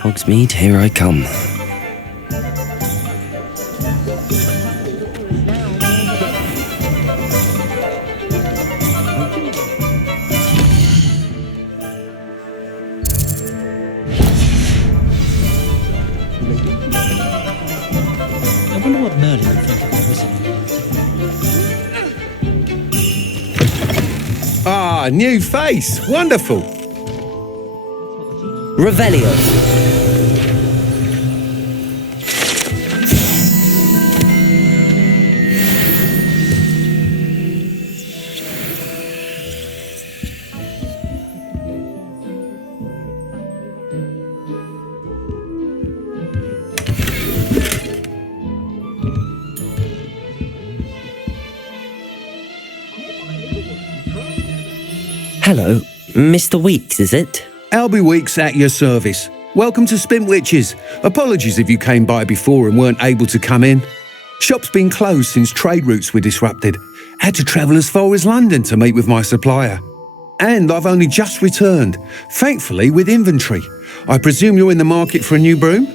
Hogsmeade, here I come. I wonder what Merlin would think of this. Ah, new face. Wonderful. Revelio. Hello, Mr. Weeks, is it? Albie Weeks at your service. Welcome to Spintwitches. Apologies if you came by before and weren't able to come in. Shop's been closed since trade routes were disrupted. Had to travel as far as London to meet with my supplier. And I've only just returned, thankfully with inventory. I presume you're in the market for a new broom?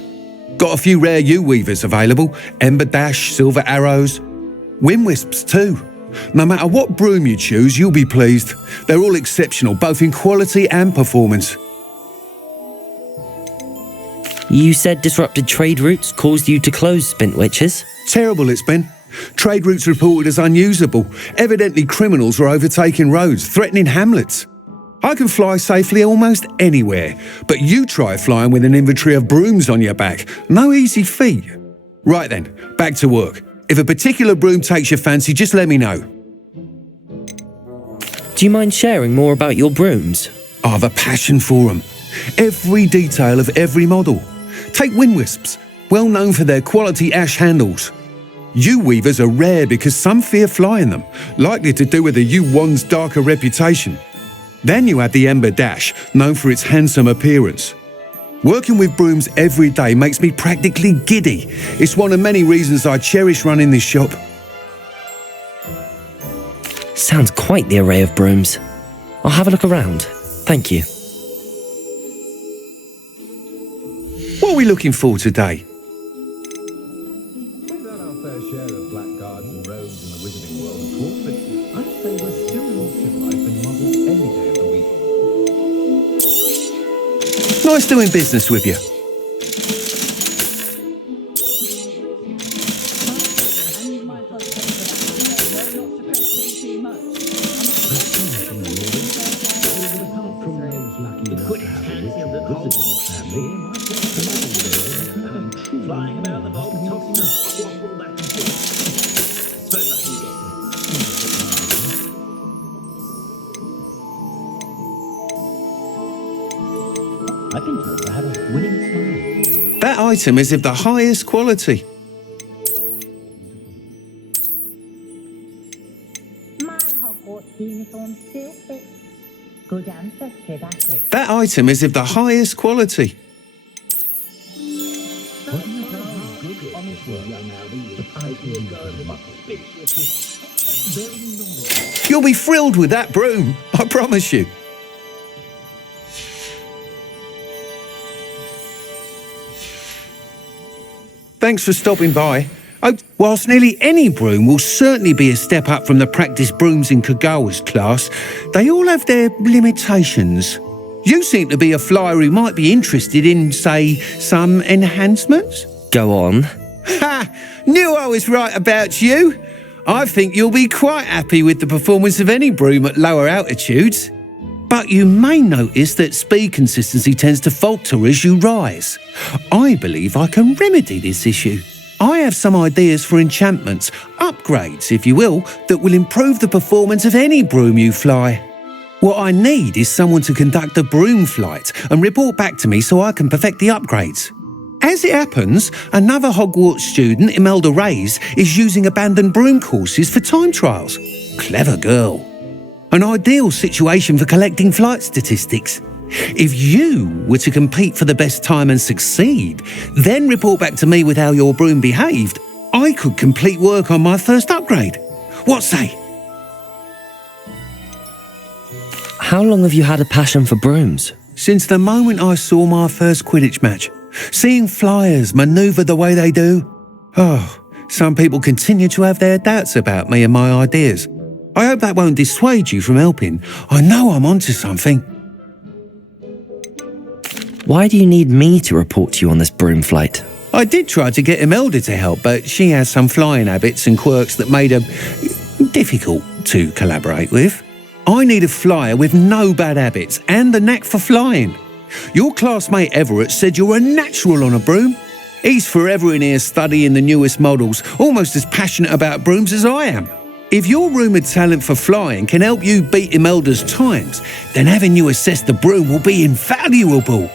Got a few rare U-weavers available, Ember Dash, Silver Arrows, Wind Wisps too. No matter what broom you choose, you'll be pleased. They're all exceptional, both in quality and performance. You said disrupted trade routes caused you to close Spintwitches? Terrible it's been. Trade routes reported as unusable. Evidently criminals were overtaking roads, threatening hamlets. I can fly safely almost anywhere, but you try flying with an inventory of brooms on your back. No easy feat. Right then, back to work. If a particular broom takes your fancy, just let me know. Do you mind sharing more about your brooms? I've a passion for them. Every detail of every model. Take Wind Wisps, well known for their quality ash handles. U-weavers are rare because some fear flying them, likely to do with the U-wand's darker reputation. Then you have the Ember Dash, known for its handsome appearance. Working with brooms every day makes me practically giddy. It's one of many reasons I cherish running this shop. Sounds quite the array of brooms. I'll have a look around. Thank you. What are we looking for today? We've had our fair share of blackguards and rogues in the wizarding world, of course, but I'd say we're still more civilized than muggles any day of the week. Nice doing business with you. Flying about the vault, tossing and squabble back and forth. Suppose I can get I've been told to have a winning smile. That item is of the highest quality. My Hogwarts uniform still fits. Good answer, Kid. That item is of the highest quality. You'll be thrilled with that broom, I promise you. Thanks for stopping by. Oh, whilst nearly any broom will certainly be a step up from the practice brooms in Kagawa's class, they all have their limitations. You seem to be a flyer who might be interested in, say, some enhancements? Go on. Ha! Knew I was right about you. I think you'll be quite happy with the performance of any broom at lower altitudes. But you may notice that speed consistency tends to falter as you rise. I believe I can remedy this issue. I have some ideas for enchantments, upgrades if you will, that will improve the performance of any broom you fly. What I need is someone to conduct a broom flight and report back to me so I can perfect the upgrades. As it happens, another Hogwarts student, Imelda Reyes, is using abandoned broom courses for time trials. Clever girl. An ideal situation for collecting flight statistics. If you were to compete for the best time and succeed, then report back to me with how your broom behaved, I could complete work on my first upgrade. What say? How long have you had a passion for brooms? Since the moment I saw my first Quidditch match. Seeing flyers manoeuvre the way they do. Oh, some people continue to have their doubts about me and my ideas. I hope that won't dissuade you from helping. I know I'm onto something. Why do you need me to report to you on this broom flight? I did try to get Imelda to help, but she has some flying habits and quirks that made her difficult to collaborate with. I need a flyer with no bad habits and the knack for flying. Your classmate Everett said you're a natural on a broom. He's forever in here studying the newest models, almost as passionate about brooms as I am. If your rumoured talent for flying can help you beat Imelda's times, then having you assess the broom will be invaluable.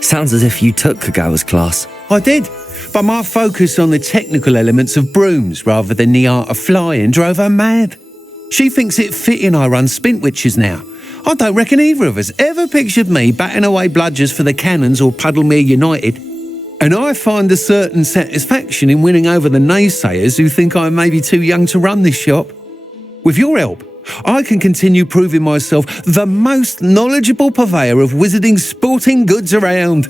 Sounds as if you took Kagawa's class. I did, but my focus on the technical elements of brooms rather than the art of flying drove her mad. She thinks it fitting I run Spintwitches now. I don't reckon either of us ever pictured me batting away bludgers for the Cannons or Puddlemere United. And I find a certain satisfaction in winning over the naysayers who think I may be too young to run this shop. With your help, I can continue proving myself the most knowledgeable purveyor of wizarding sporting goods around.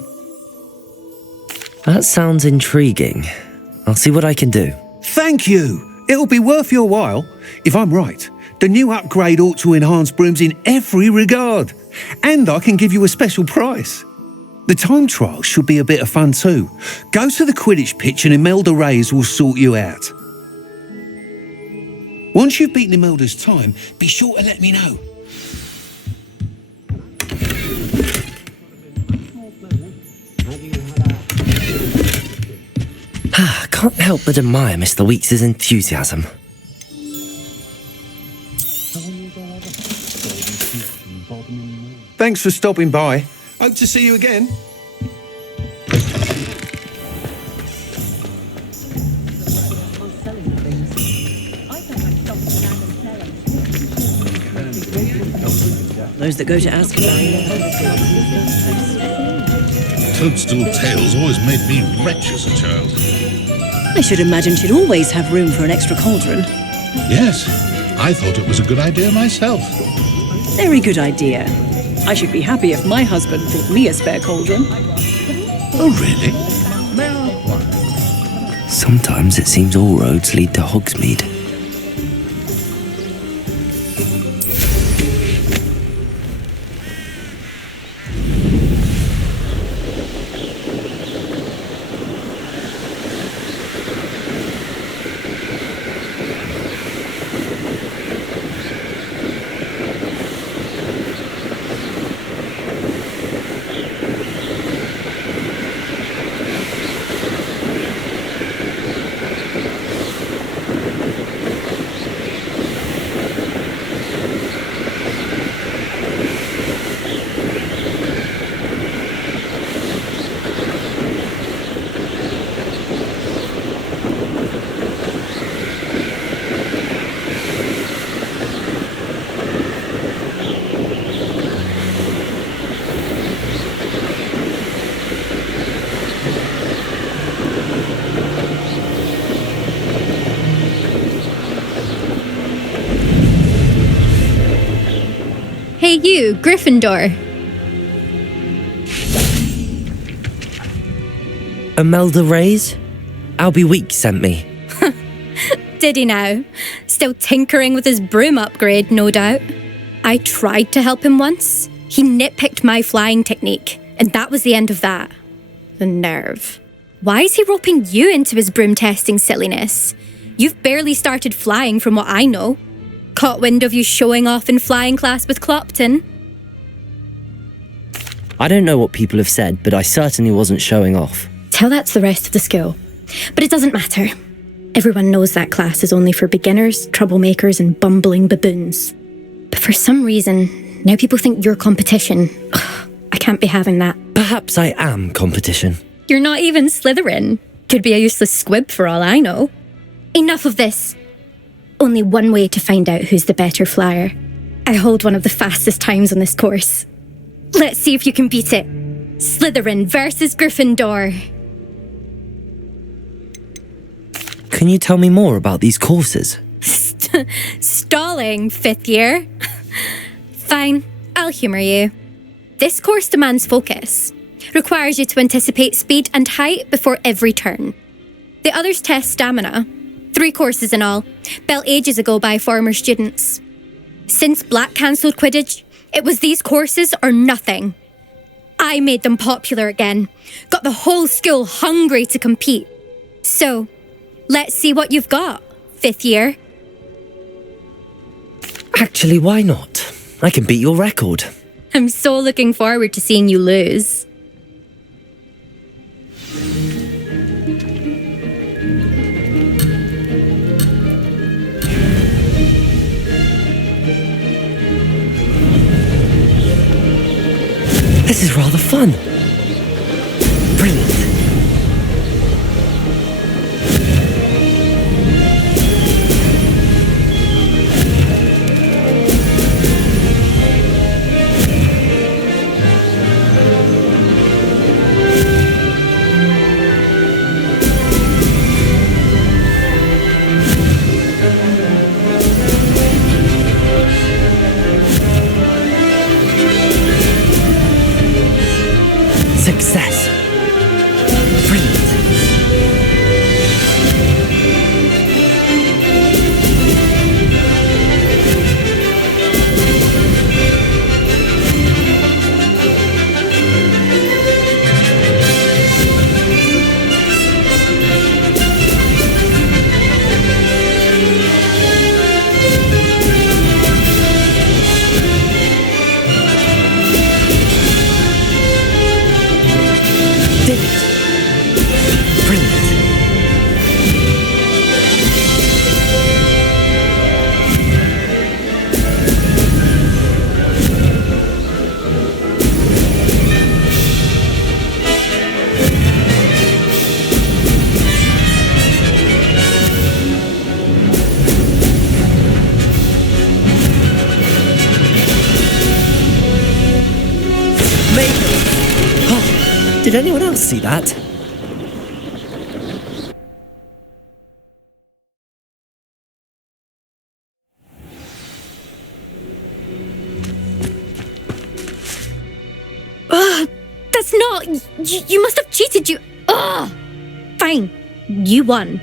That sounds intriguing. I'll see what I can do. Thank you. It'll be worth your while. If I'm right, the new upgrade ought to enhance brooms in every regard. And I can give you a special price. The time trial should be a bit of fun too. Go to the Quidditch pitch and Imelda Reyes will sort you out. Once you've beaten Imelda's time, be sure to let me know. I can't help but admire Mr. Weeks' enthusiasm. Thanks for stopping by. Hope to see you again. Those that go to Azkaban. Toadstool tales always made me wretched as a child. I should imagine she'd always have room for an extra cauldron. Yes, I thought it was a good idea myself. Very good idea. I should be happy if my husband bought me a spare cauldron. Oh, really? Sometimes it seems all roads lead to Hogsmeade. Hey you, Gryffindor. Imelda Reyes? Albie Weeks sent me. Did he now? Still tinkering with his broom upgrade, no doubt. I tried to help him once. He nitpicked my flying technique, and that was the end of that. The nerve. Why is he roping you into his broom testing silliness? You've barely started flying from what I know. Caught wind of you showing off in flying class with Clopton. I don't know what people have said, but I certainly wasn't showing off. Tell that to the rest of the school. But it doesn't matter. Everyone knows that class is only for beginners, troublemakers, and bumbling baboons. But for some reason, now people think you're competition. Ugh, I can't be having that. Perhaps I am competition. You're not even Slytherin. Could be a useless squib for all I know. Enough of this. Only one way to find out who's the better flyer. I hold one of the fastest times on this course. Let's see if you can beat it. Slytherin versus Gryffindor. Can you tell me more about these courses? Stalling, 5th year? Fine, I'll humour you. This course demands focus. Requires you to anticipate speed and height before every turn. The others test stamina. 3 courses in all, built ages ago by former students. Since Black cancelled Quidditch, it was these courses or nothing. I made them popular again, got the whole school hungry to compete. So, let's see what you've got, 5th year. Actually, why not? I can beat your record. I'm so looking forward to seeing you lose. This is rather fun. Brilliant. Success. Brilliant. Did it. Brilliant. Oh, did anyone else see that? That's not... You must have cheated, you... Ugh! Fine. You won.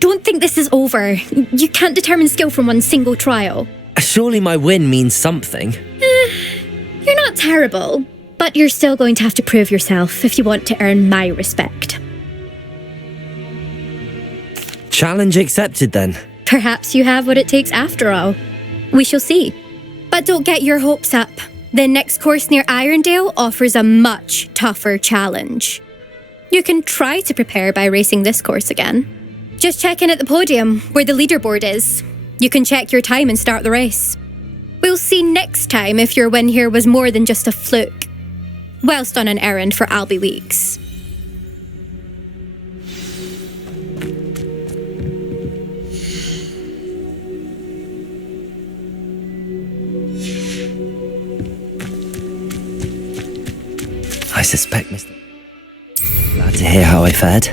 Don't think this is over. You can't determine skill from one single trial. Surely my win means something. You're not terrible, but you're still going to have to prove yourself if you want to earn my respect. Challenge accepted then. Perhaps you have what it takes after all. We shall see. But don't get your hopes up. The next course near Irondale offers a much tougher challenge. You can try to prepare by racing this course again. Just check in at the podium, where the leaderboard is. You can check your time and start the race. We'll see next time if your win here was more than just a fluke. Whilst on an errand for Albie Weeks. I suspect Mr. Glad to hear how I fared.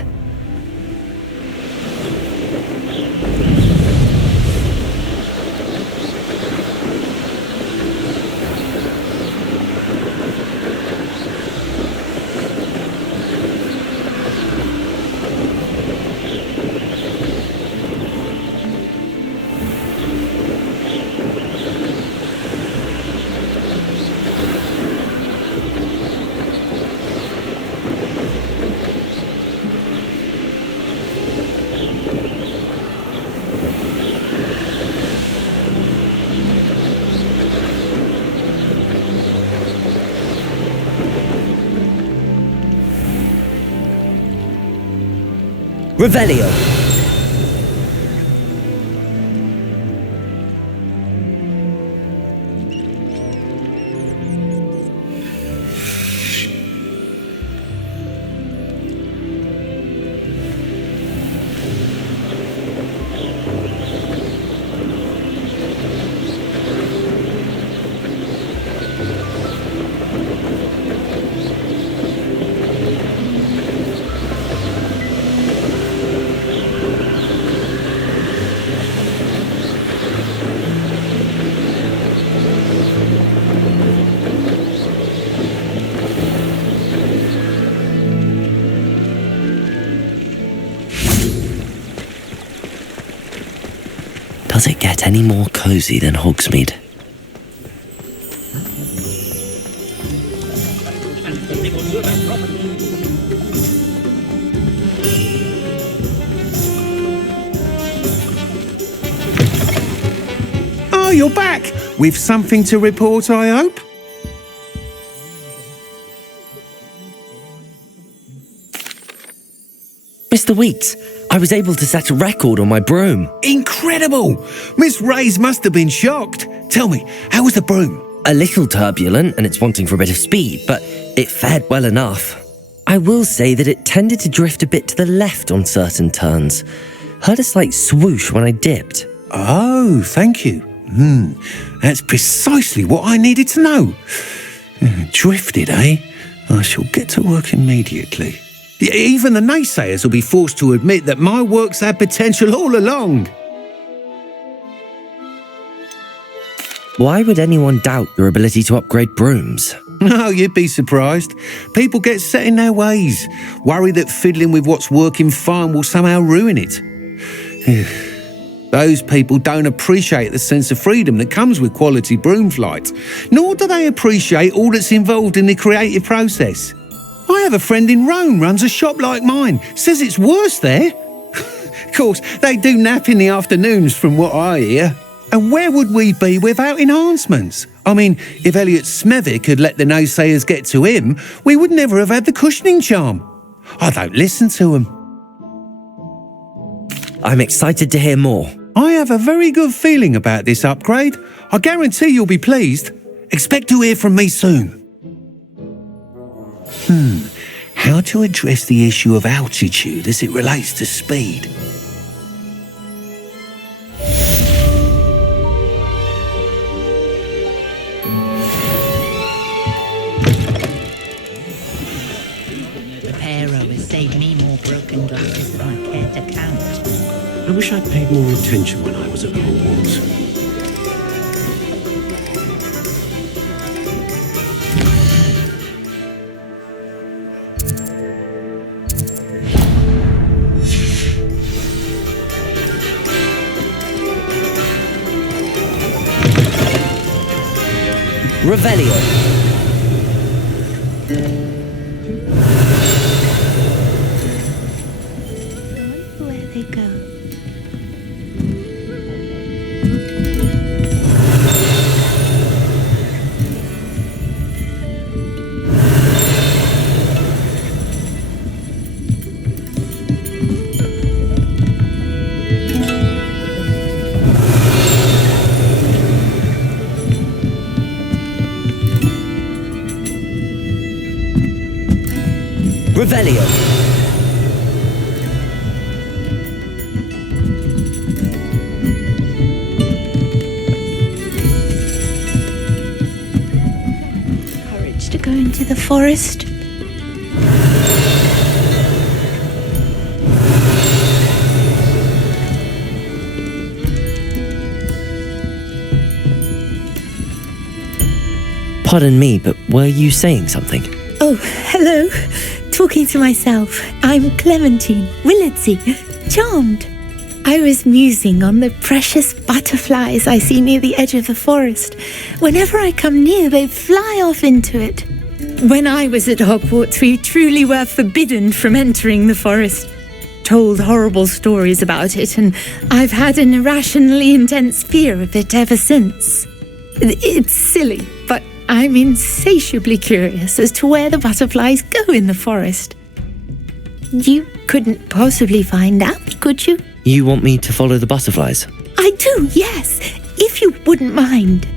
Revelio. Does it get any more cosy than Hogsmeade? Oh, you're back! With something to report, I hope? Mr. Weeks, I was able to set a record on my broom. Incredible! Miss Ray's must have been shocked. Tell me, how was the broom? A little turbulent and it's wanting for a bit of speed, but it fared well enough. I will say that it tended to drift a bit to the left on certain turns. Heard a slight swoosh when I dipped. Oh, thank you. That's precisely what I needed to know. Drifted, eh? I shall get to work immediately. Even the naysayers will be forced to admit that my work's had potential all along. Why would anyone doubt your ability to upgrade brooms? No, you'd be surprised. People get set in their ways, worry that fiddling with what's working fine will somehow ruin it. Those people don't appreciate the sense of freedom that comes with quality broom flight, nor do they appreciate all that's involved in the creative process. I have a friend in Rome runs a shop like mine, says it's worse there. Of course, they do nap in the afternoons from what I hear. And where would we be without enhancements? I mean, if Elliot Smethwick had let the naysayers get to him, we would never have had the cushioning charm. I don't listen to them. I'm excited to hear more. I have a very good feeling about this upgrade. I guarantee you'll be pleased. Expect to hear from me soon. How to address the issue of altitude as it relates to speed? The Pharaoh has saved me more broken glasses than I care to count. I wish I'd paid more attention when I was at Hogwarts. Revelio. Where they go? Revelio. Courage to go into the forest. Pardon me, but were you saying something? Oh, hello. Talking to myself. I'm Clementine Willardsey. Charmed. I was musing on the precious butterflies I see near the edge of the forest. Whenever I come near, they fly off into it. When I was at Hogwarts, we truly were forbidden from entering the forest. Told horrible stories about it, and I've had an irrationally intense fear of it ever since. It's silly, but I'm insatiably curious as to where the butterflies go in the forest. You couldn't possibly find out, could you? You want me to follow the butterflies? I do, yes, if you wouldn't mind.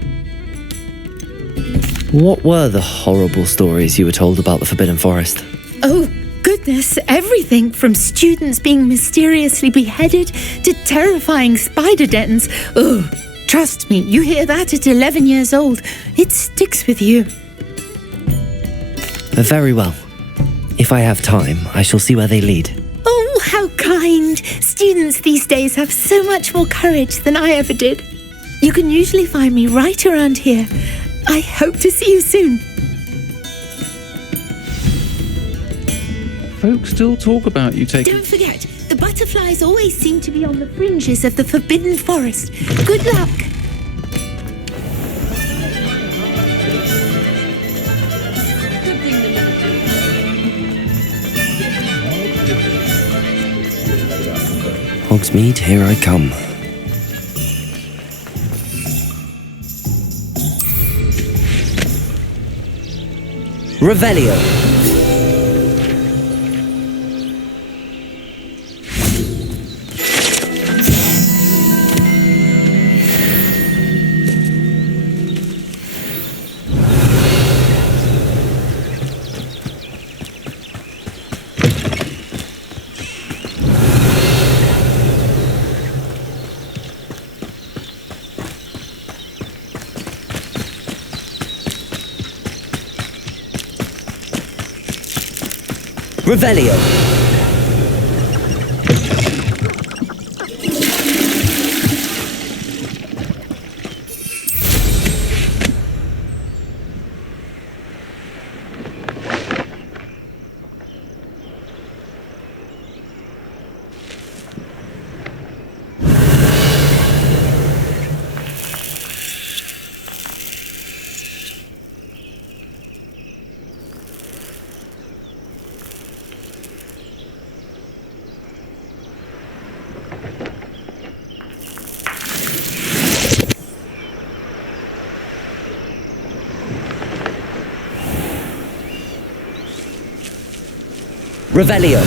What were the horrible stories you were told about the Forbidden Forest? Oh, goodness, everything from students being mysteriously beheaded to terrifying spider dens. Ugh. Trust me, you hear that at 11 years old, it sticks with you. Very well. If I have time, I shall see where they lead. Oh, how kind. Students these days have so much more courage than I ever did. You can usually find me right around here. I hope to see you soon. Folks still talk about you taking... Don't forget, the The butterflies always seem to be on the fringes of the forbidden forest. Good luck. Hogsmeade, here I come. Revelio. Revelio. Revelio.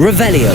Revelio.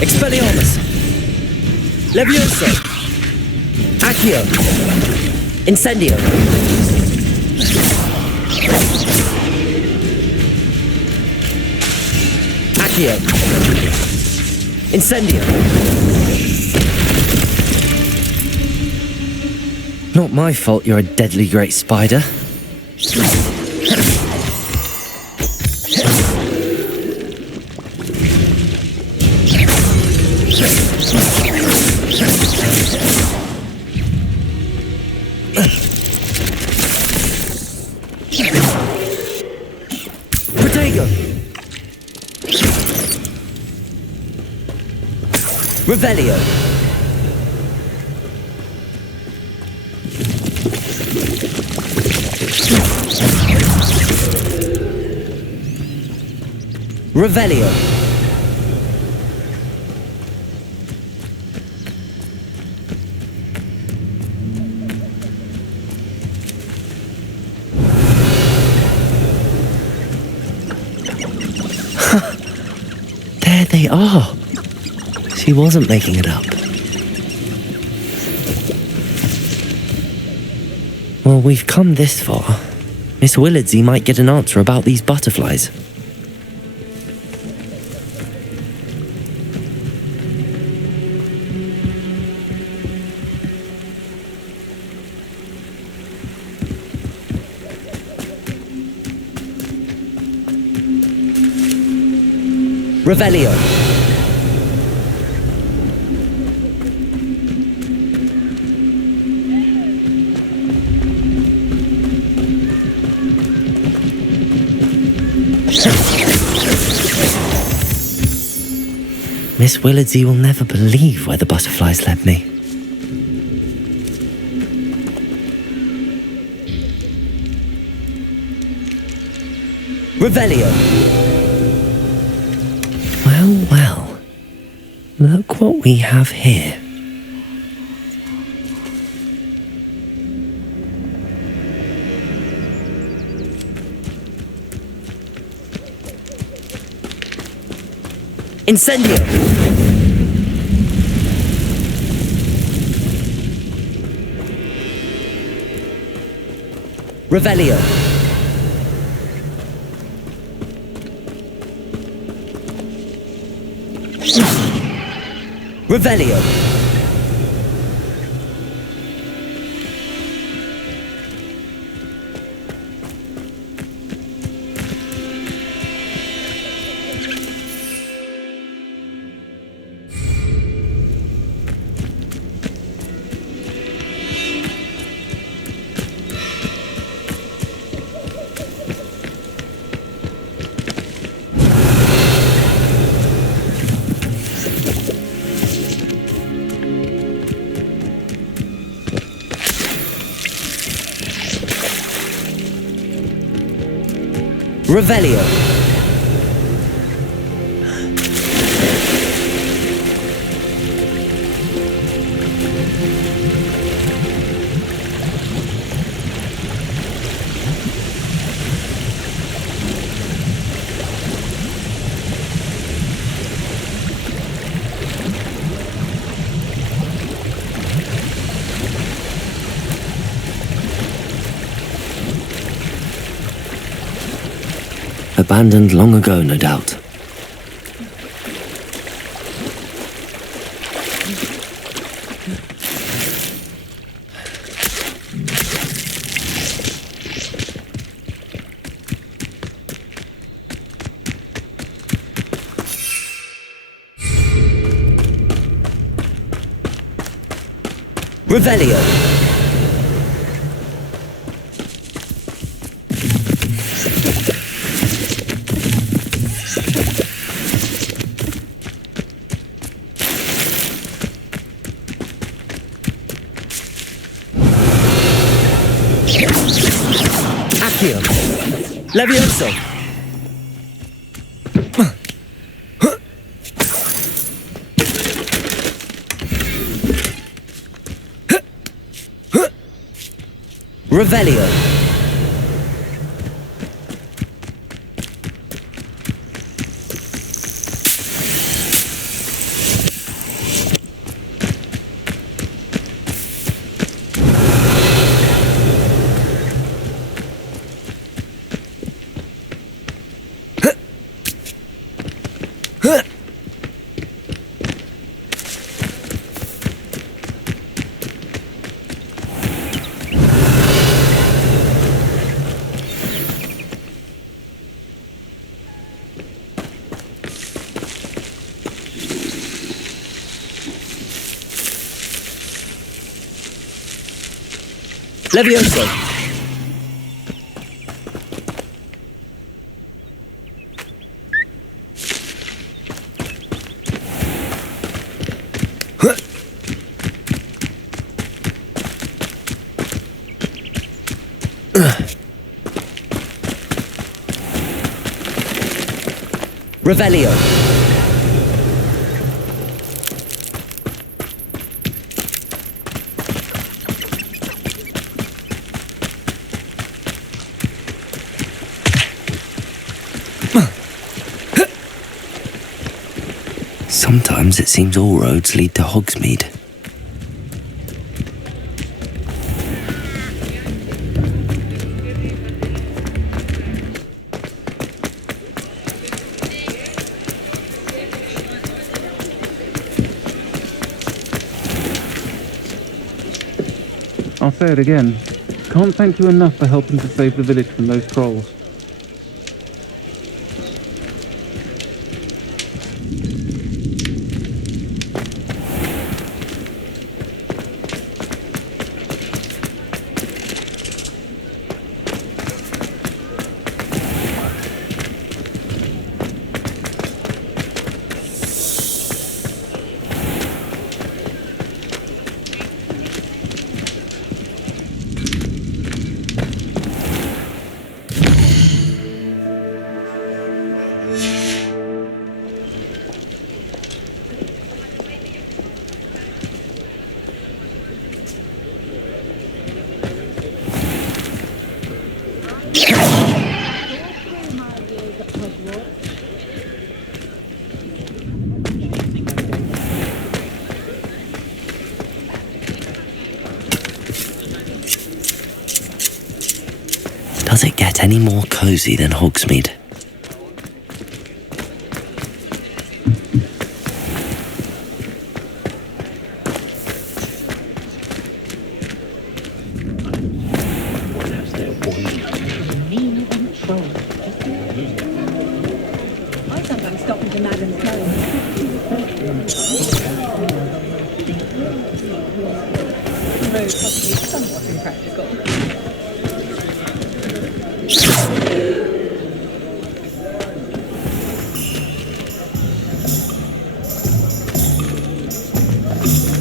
Expelliarmus. Levioso. Accio. Incendio. Accio. Incendio. Not my fault you're a deadly great spider. Protego. Revelio. Revelio. There they are. She wasn't making it up. Well, we've come this far. Miss Willardsey might get an answer about these butterflies. Revelio. Miss Willardsey will never believe where the butterflies led me. Revelio. Well, well. Look what we have here. Incendio! Revelio. Revelio. Revelio. Abandoned long ago, no doubt. Revelio. Levioso! Revelio! Levioso! Revelio. Sometimes it seems all roads lead to Hogsmeade. I'll say it again. Can't thank you enough for helping to save the village from those trolls. Does it get any more cosy than Hogsmeade? I sometimes stop into Madam's Cove. Though possibly somewhat impractical.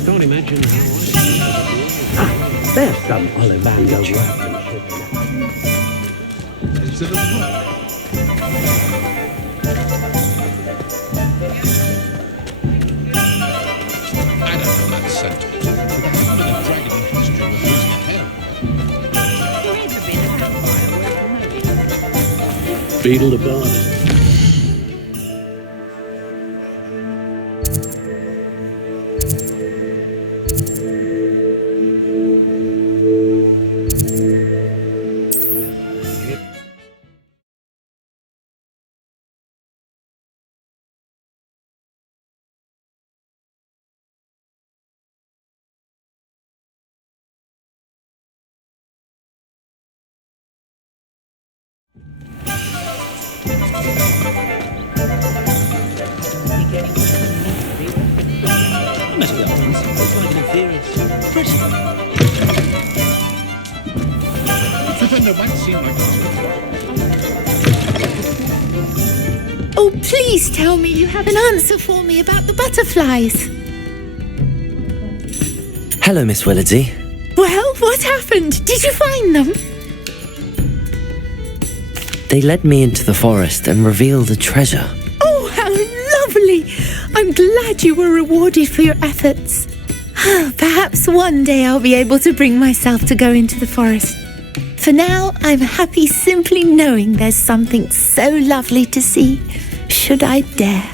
Can't imagine how there's some Ollivander workmanship. Is it as well? I don't know that sentence. With a human and dragon in history was losing a hair. Beetle the Bard. Defender might seem like Oh, please tell me you have an answer for me about the butterflies. Hello, Miss Willardsey. Well, what happened? Did you find them? They led me into the forest and revealed a treasure. Oh, how lovely! I'm glad you were rewarded for your efforts. Perhaps one day I'll be able to bring myself to go into the forest. For now, I'm happy simply knowing there's something so lovely to see, should I dare.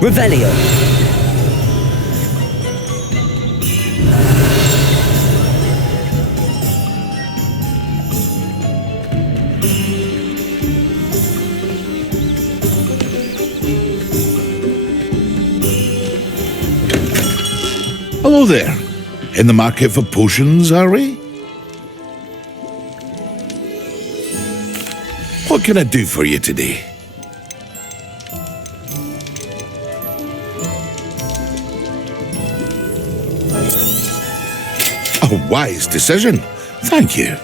Revelio. Hello there. In the market for potions, are we? What can I do for you today? A wise decision. Thank you.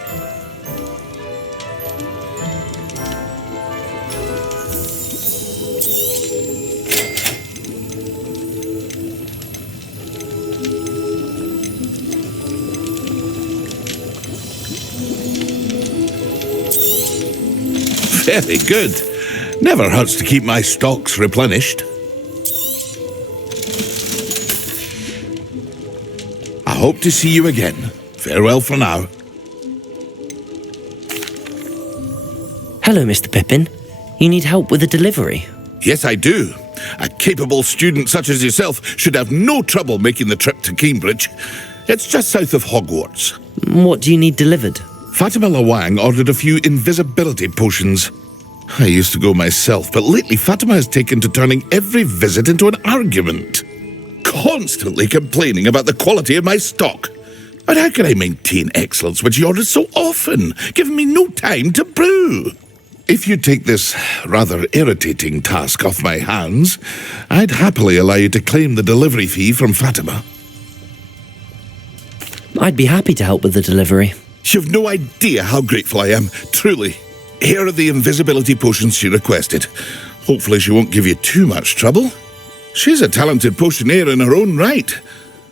Very good. Never hurts to keep my stocks replenished. I hope to see you again. Farewell for now. Hello, Mr. Pippin. You need help with a delivery? Yes, I do. A capable student such as yourself should have no trouble making the trip to Cambridge. It's just south of Hogwarts. What do you need delivered? Fatima Lawang ordered a few invisibility potions. I used to go myself, but lately Fatima has taken to turning every visit into an argument. Constantly complaining about the quality of my stock. But how can I maintain excellence when she orders so often, giving me no time to brew? If you take this rather irritating task off my hands, I'd happily allow you to claim the delivery fee from Fatima. I'd be happy to help with the delivery. You've no idea how grateful I am, truly. Here are the invisibility potions she requested. Hopefully she won't give you too much trouble. She's a talented potioneer in her own right.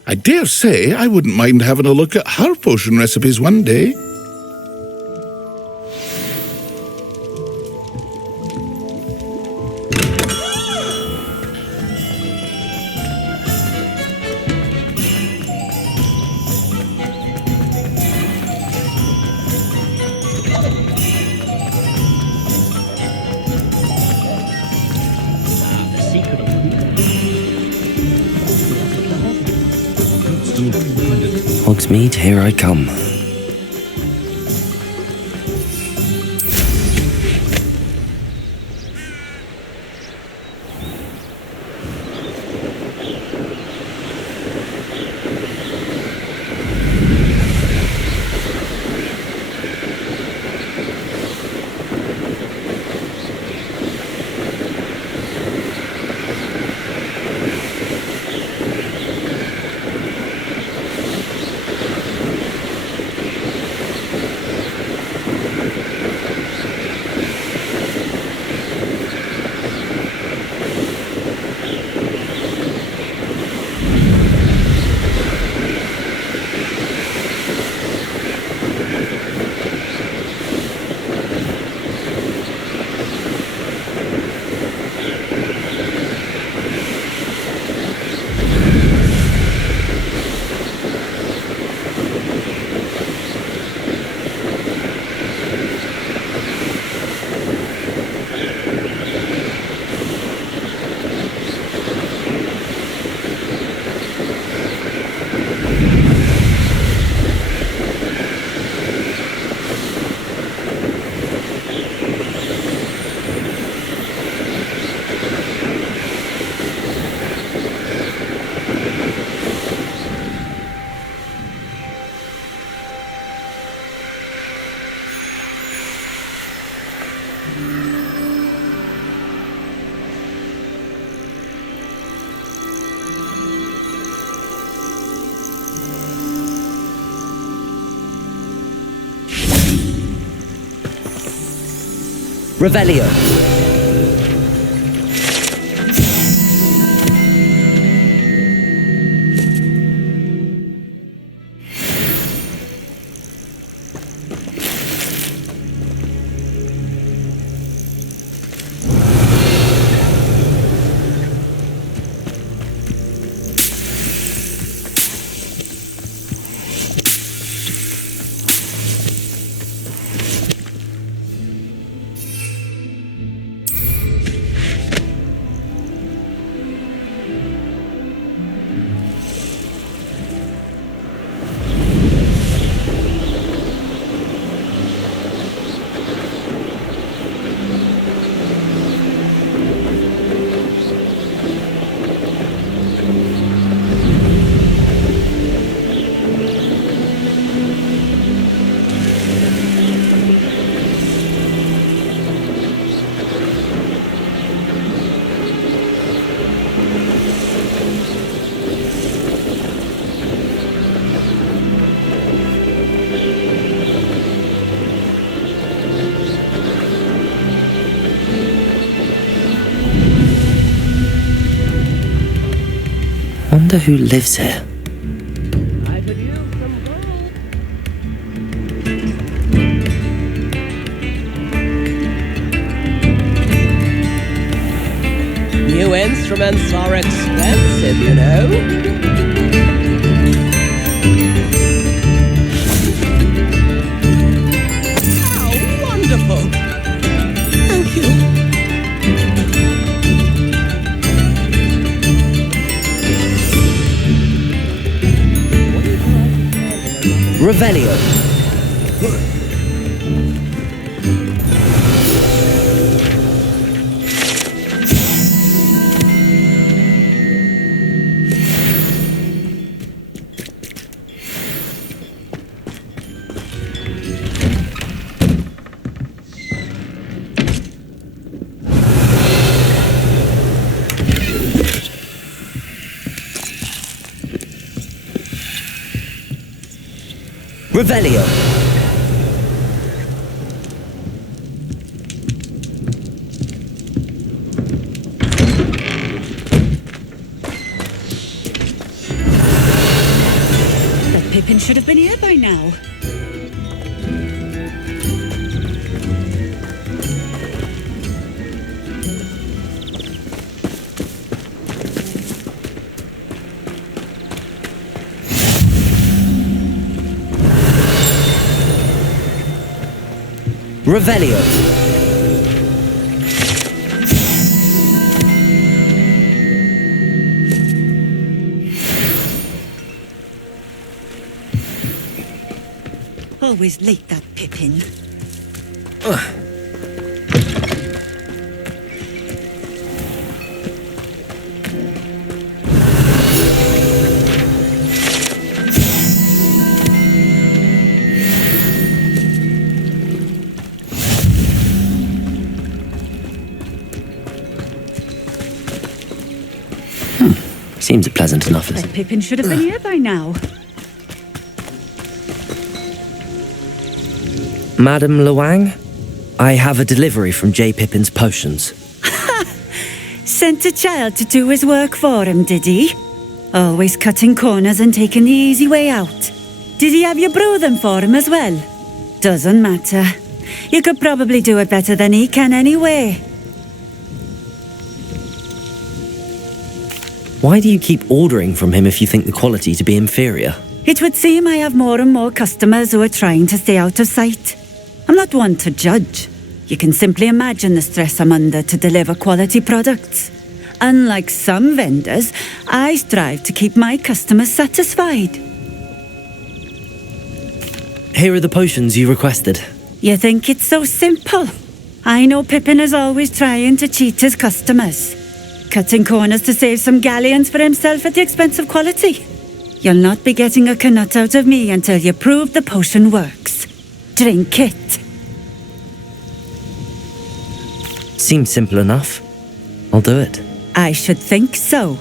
I dare say I wouldn't mind having a look at her potion recipes one day. Hogsmeade, here I come. Revelio. wonder who lives here. New instruments are expensive, you know. How wonderful! Thank you. Revelio. Revelio. That Pippin should have been here by now. Revelio. Always late, that Pippin. Seems pleasant enough. That Pippin should have been here by now. Madam Luang, I have a delivery from J. Pippin's Potions. Sent a child to do his work for him, did he? Always cutting corners and taking the easy way out. Did he have you brew them for him as well? Doesn't matter. You could probably do it better than he can anyway. Why do you keep ordering from him if you think the quality to be inferior? It would seem I have more and more customers who are trying to stay out of sight. I'm not one to judge. You can simply imagine the stress I'm under to deliver quality products. Unlike some vendors, I strive to keep my customers satisfied. Here are the potions you requested. You think it's so simple? I know Pippin is always trying to cheat his customers. Cutting corners to save some galleons for himself at the expense of quality. You'll not be getting a canut out of me until you prove the potion works. Drink it. Seems simple enough. I'll do it. I should think so.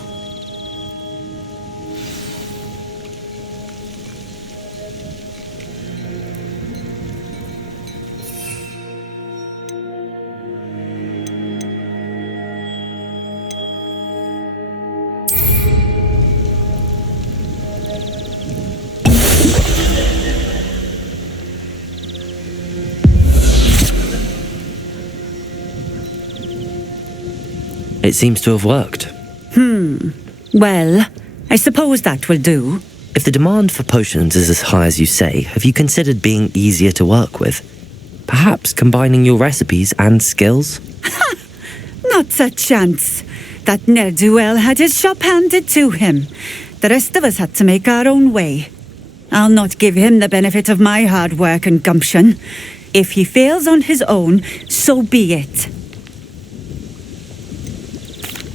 It seems to have worked. Well, I suppose that will do. If the demand for potions is as high as you say, have you considered being easier to work with? Perhaps combining your recipes and skills? Not a chance. That ne'er-do-well had his shop handed to him. The rest of us had to make our own way. I'll not give him the benefit of my hard work and gumption. If he fails on his own, so be it.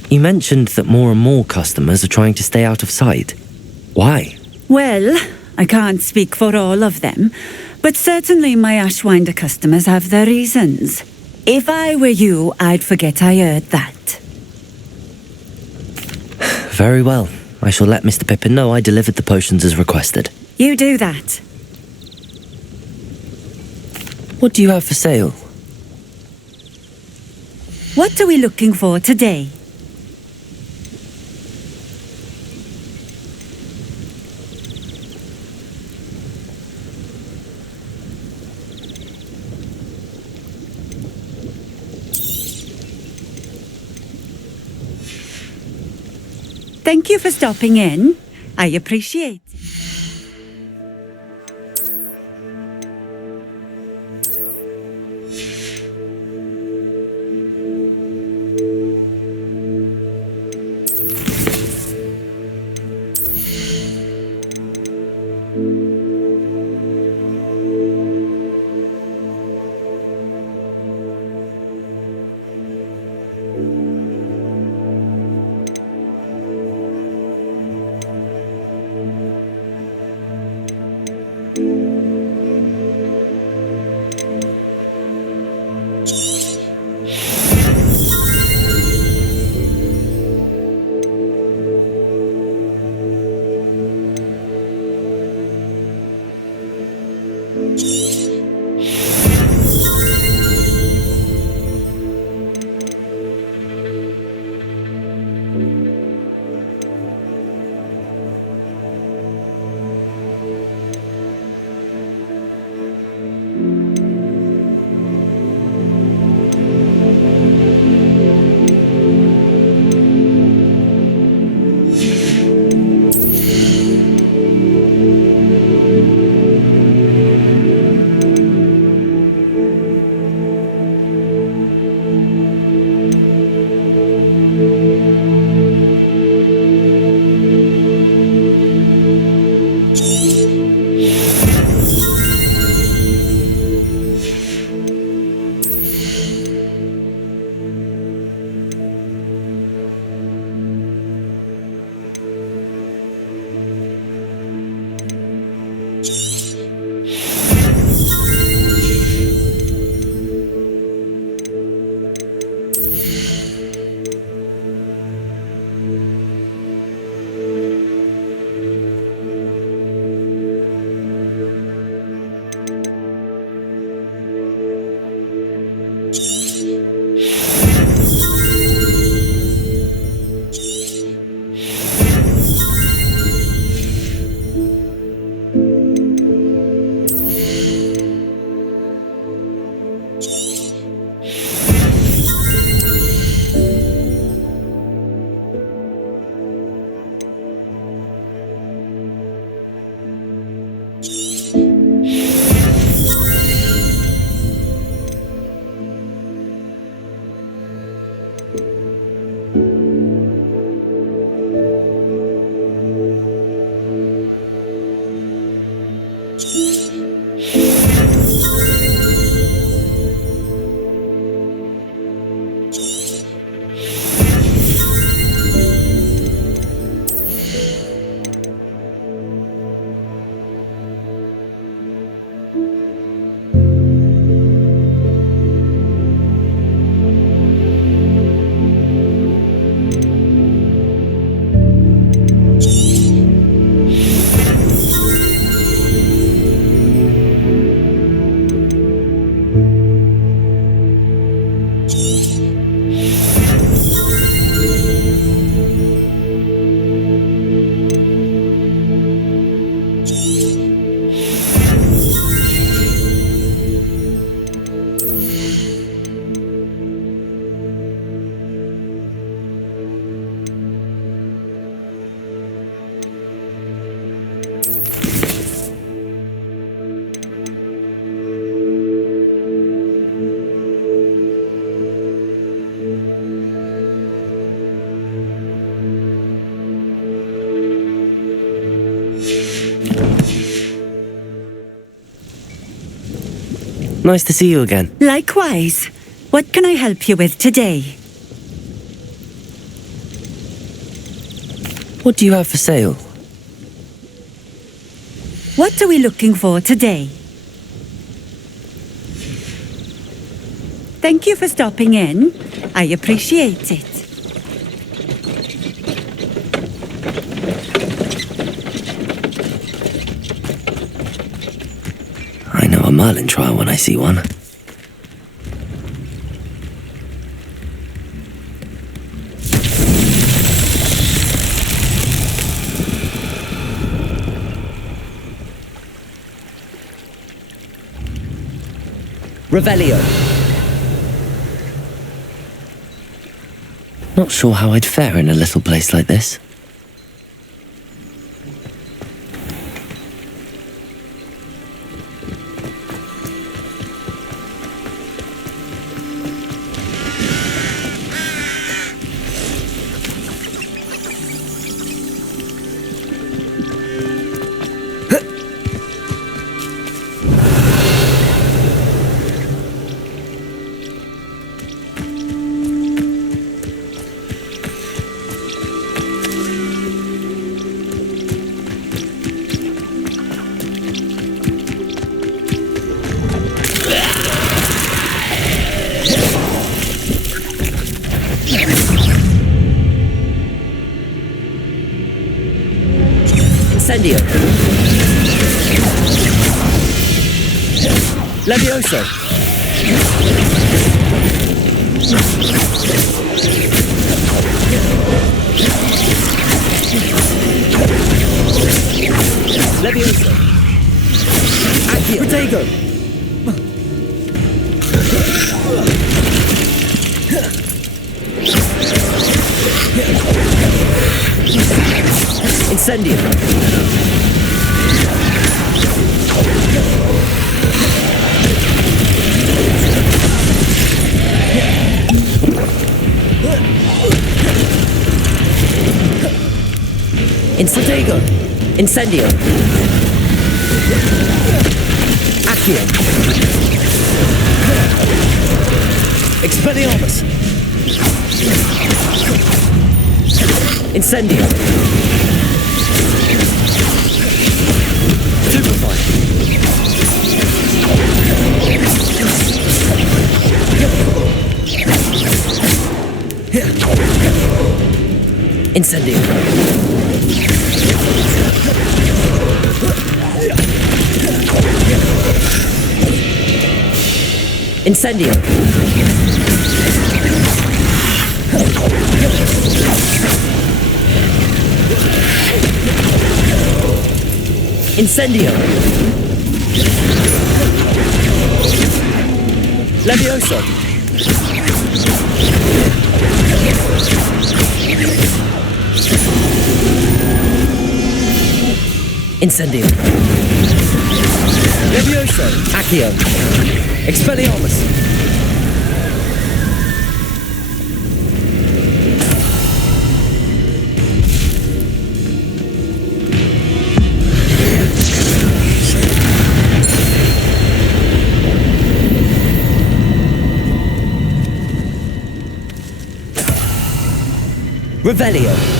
You mentioned that more and more customers are trying to stay out of sight. Why? Well, I can't speak for all of them, but certainly my Ashwinder customers have their reasons. If I were you, I'd forget I heard that. Very well. I shall let Mr. Pippin know I delivered the potions as requested. You do that. What do you have for sale? What are we looking for today? Thank you for stopping in. I appreciate it. Nice to see you again. Likewise. What can I help you with today? What do you have for sale? What are we looking for today? Thank you for stopping in. I appreciate it. I know a Merlin trial when I see one. Revelio. Not sure how I'd fare in a little place like this. Incendio. Levioso. Levioso. Accio. Protego. Incendio. Instratego. Incendio. Accio. Expelliarmus. Incendio. Stupefy. Incendio. Incendio. Incendio. Levioso. Incendio. Levioso. Accio. Expelliarmus. Revelio.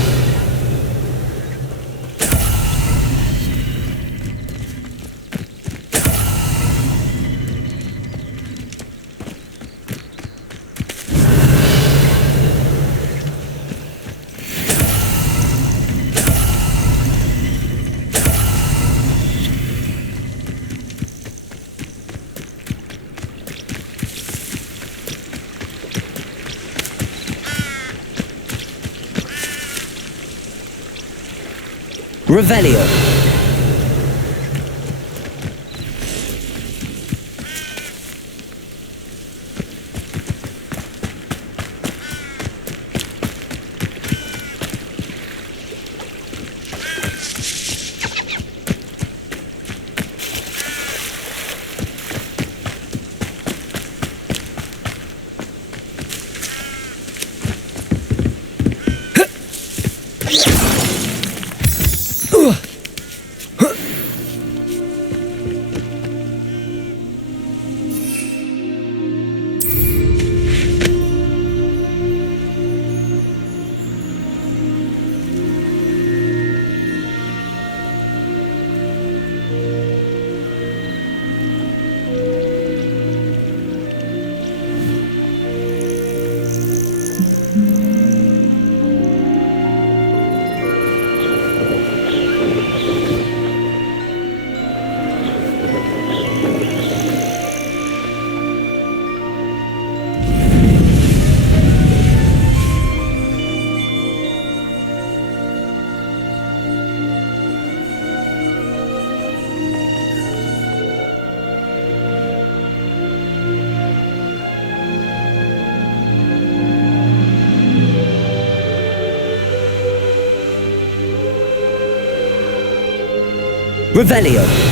Revelio. Revelio.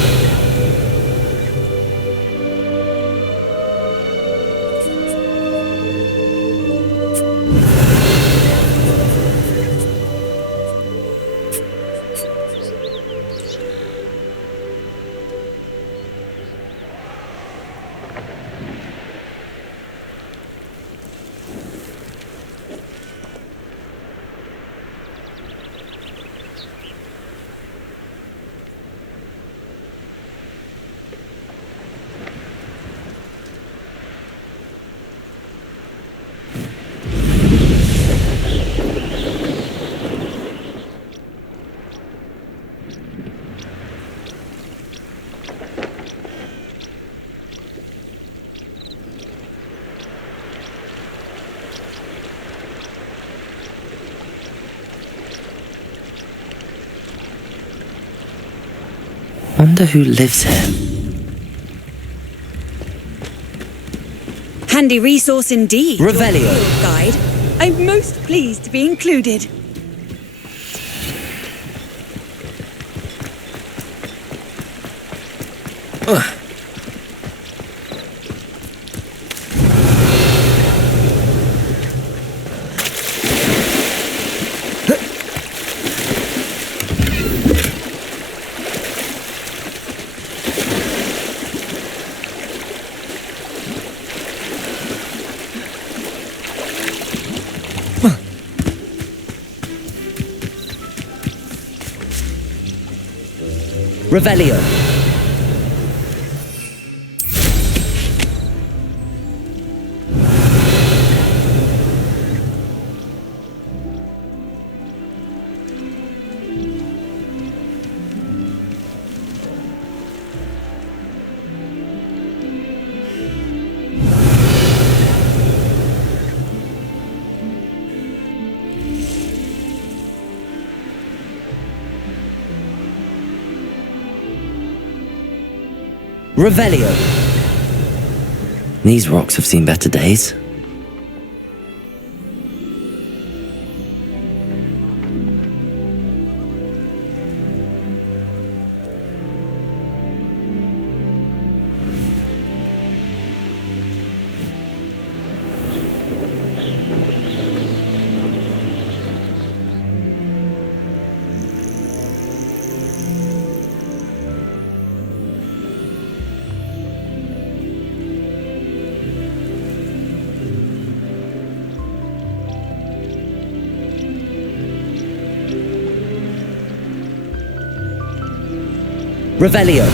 Wonder who lives here. Handy resource indeed. Revelio. Your field guide. I'm most pleased to be included. Revelio. Revelio. These rocks have seen better days. Revelio.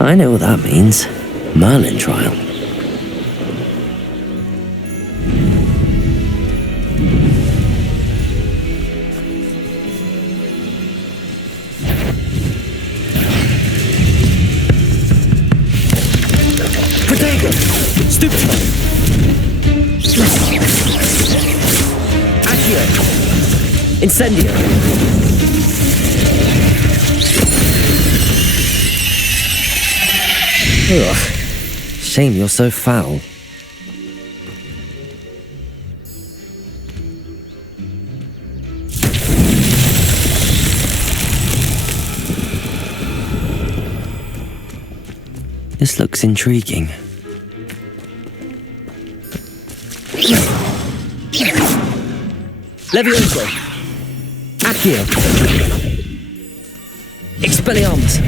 I know what that means. Merlin trial. Protego! Stupid! Accio! Incendio! Ugh. Shame you're so foul. This looks intriguing. Levioso! Accio! Expelliarmus!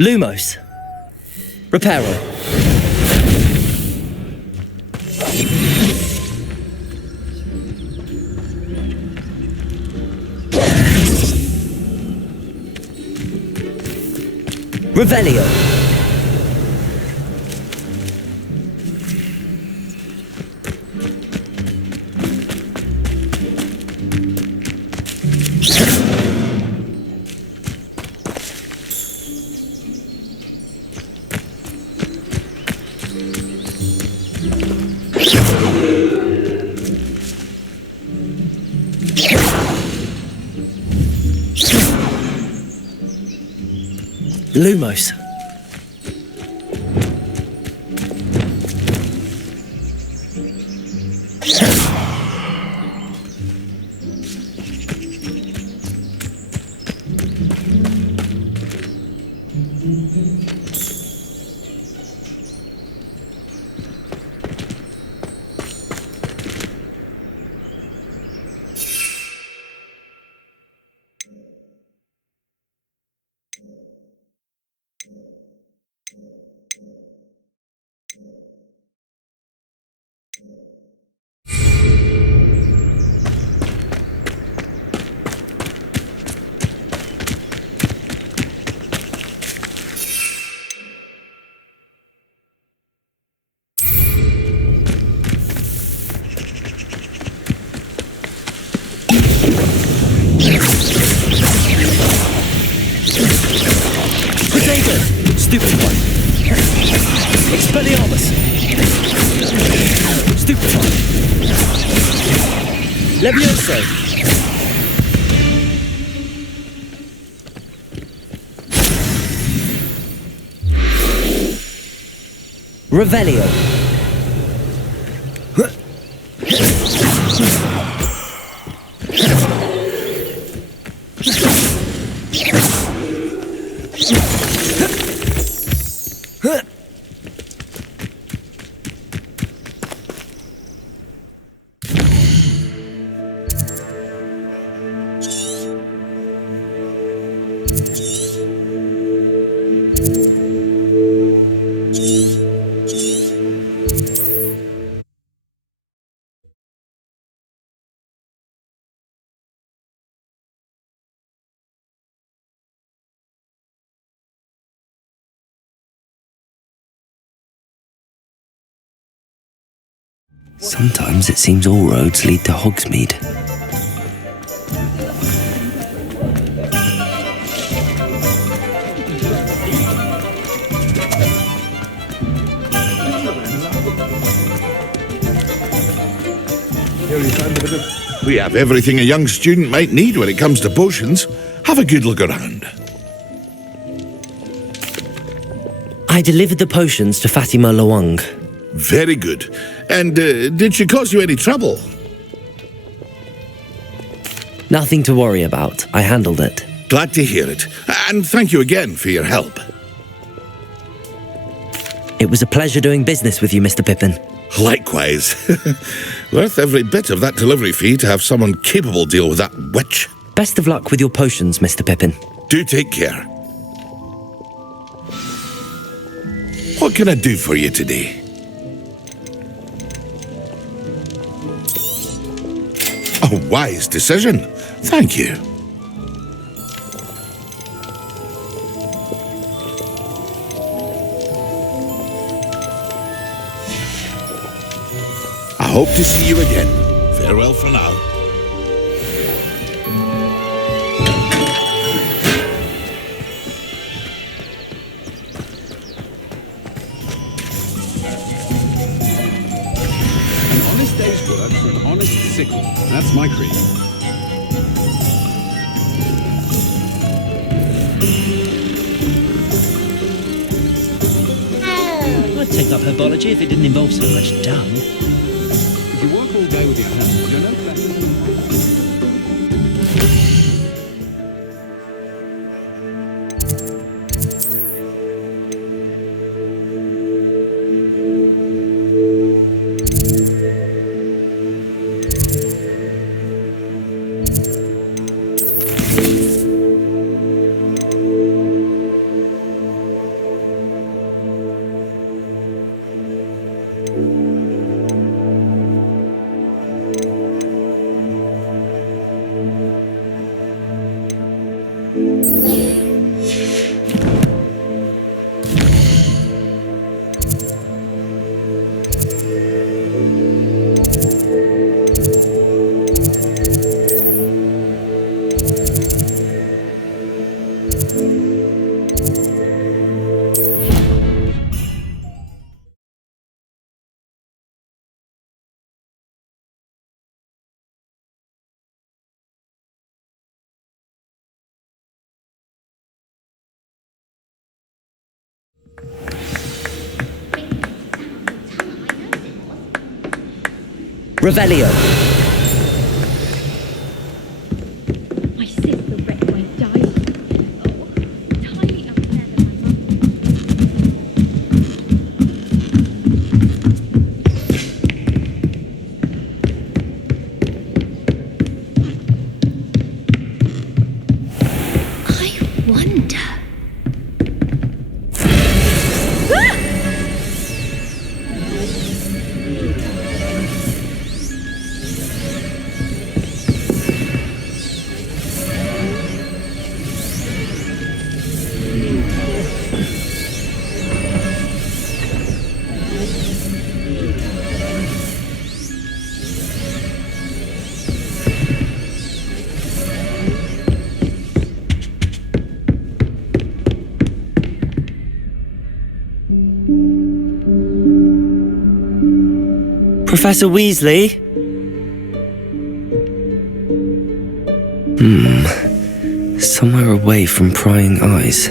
Lumos. Reparo. Revelio. Lumos. Expelliarmus! Stupefy! Levioso! Revelio! Sometimes it seems all roads lead to Hogsmeade. We have everything a young student might need when it comes to potions. Have a good look around. I delivered the potions to Fatima Lawang. Very good. And did she cause you any trouble? Nothing to worry about. I handled it. Glad to hear it. And thank you again for your help. It was a pleasure doing business with you, Mr. Pippin. Likewise. Worth every bit of that delivery fee to have someone capable deal with that witch. Best of luck with your potions, Mr. Pippin. Do take care. What can I do for you today? A wise decision. Thank you. I hope to see you again. Farewell for now. An honest day's work for an honest sickle. That's my creed. I'd take up herbology if it didn't involve so much dung. If you work all day with your hands, you're no better than... Revelio. My sister wrecked my dice. Oh, tiny affair that my mum. I wonder. Professor Weasley? Somewhere away from prying eyes.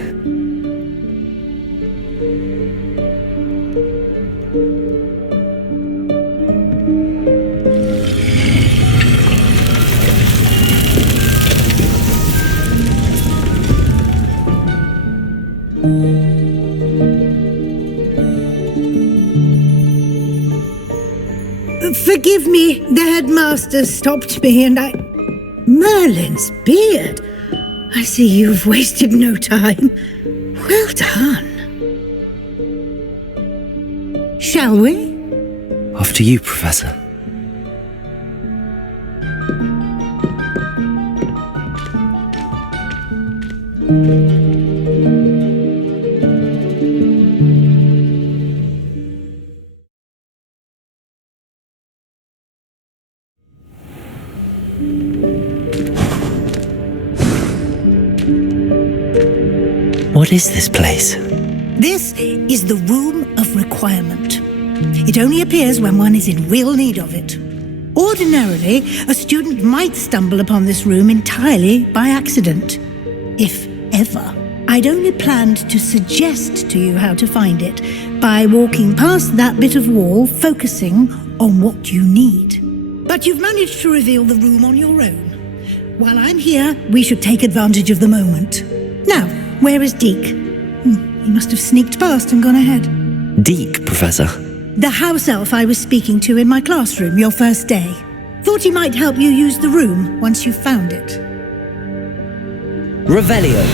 Forgive me, the headmaster stopped me and I... Merlin's beard! I see you've wasted no time. Well done. Shall we? After you, Professor. What is this place? This is the Room of Requirement. It only appears when one is in real need of it. Ordinarily, a student might stumble upon this room entirely by accident, if ever. I'd only planned to suggest to you how to find it by walking past that bit of wall, focusing on what you need. But you've managed to reveal the room on your own. While I'm here, we should take advantage of the moment. Now, where is Deke? He must have sneaked past and gone ahead. Deke, Professor. The house elf I was speaking to in my classroom your first day. Thought he might help you use the room once you found it. Revelio.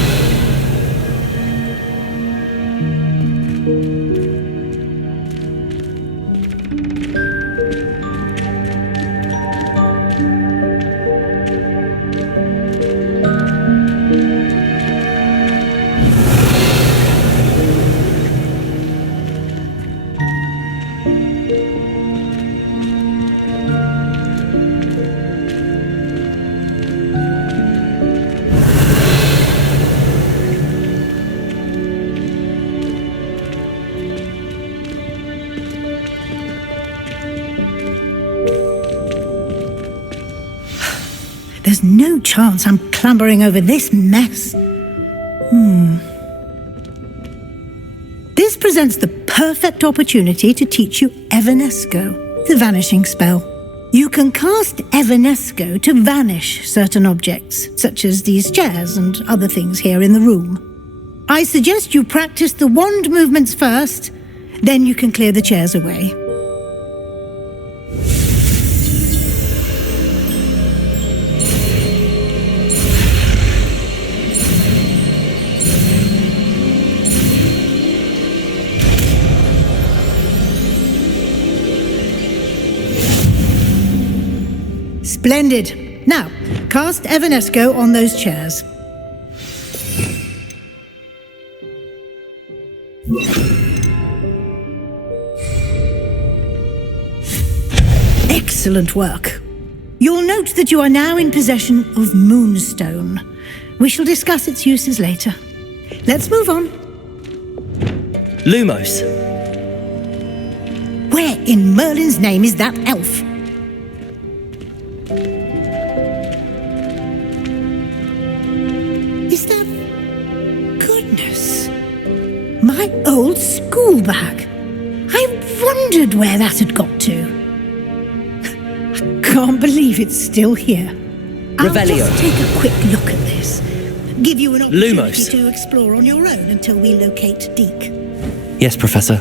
There's no chance I'm clambering over this mess. This presents the perfect opportunity to teach you Evanesco, the vanishing spell. You can cast Evanesco to vanish certain objects, such as these chairs and other things here in the room. I suggest you practice the wand movements first, then you can clear the chairs away. Splendid. Now, cast Evanesco on those chairs. Excellent work. You'll note that you are now in possession of Moonstone. We shall discuss its uses later. Let's move on. Lumos. Where in Merlin's name is that elf? Is that... Goodness. My old school bag. I wondered where that had got to. Can't believe it's still here. I'll just take a quick look at this. Give you an opportunity to explore on your own until we locate Deke. Yes, Professor.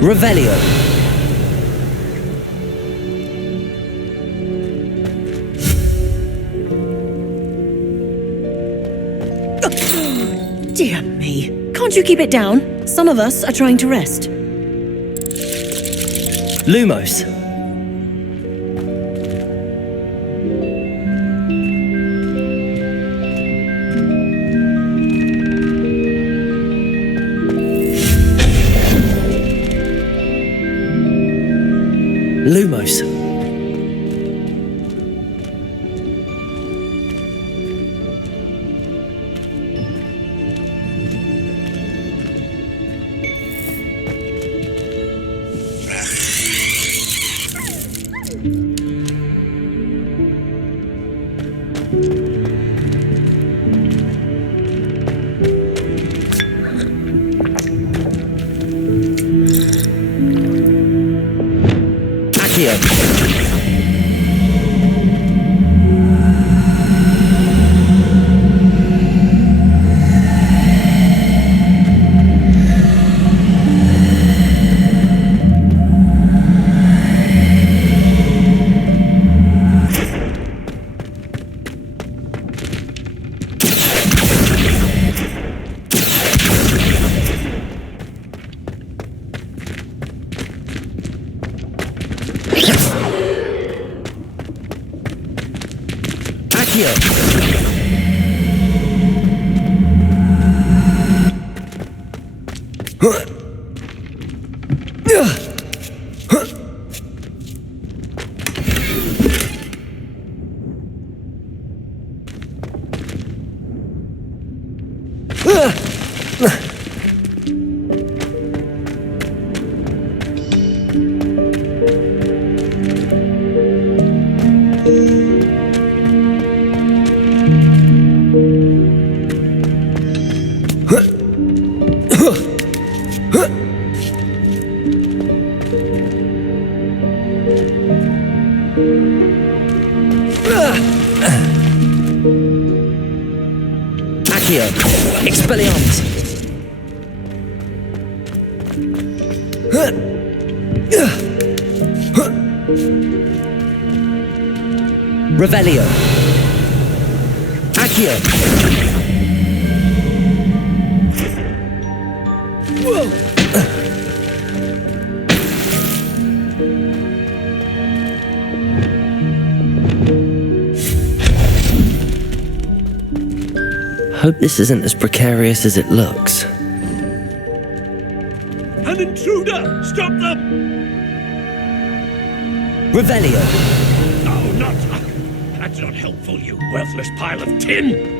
Revelio. Dear me. Can't you keep it down? Some of us are trying to rest. Lumos. Revelio. Accio. Hope this isn't as precarious as it looks. An intruder! Stop them! Revelio. No, not... That's not helpful, you worthless pile of tin!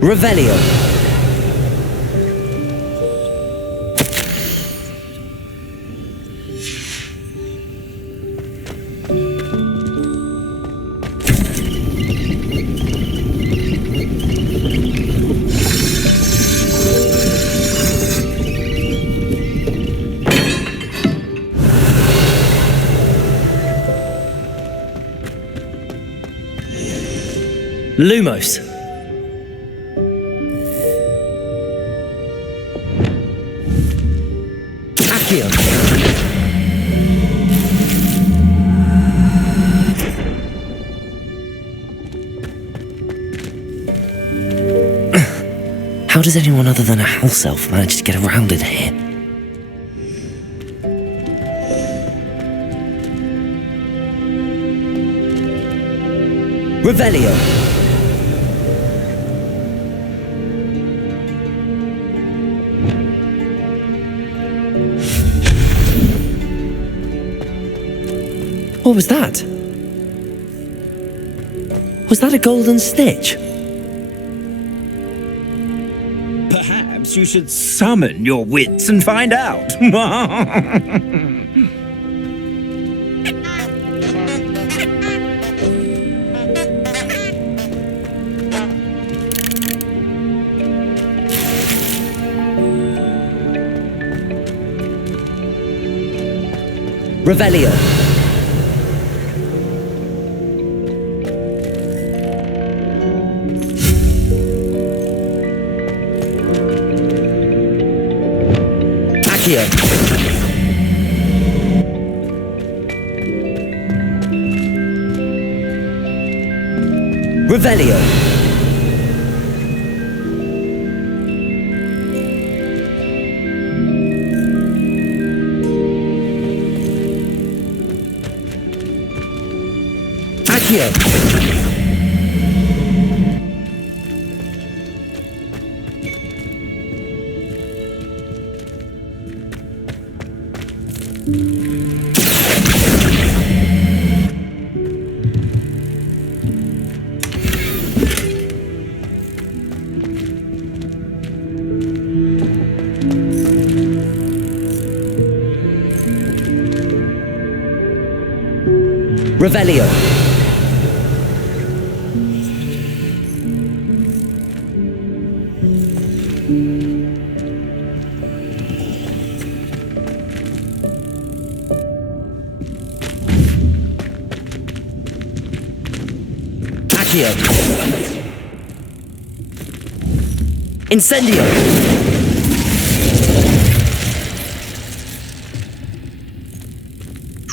Revelio. Lumos. How does anyone other than a house elf manage to get around in here? Revelio. What was that? Was that a golden stitch? Perhaps you should summon your wits and find out. Revelio. Revelio. Accio. Revelio. Accio. Incendio!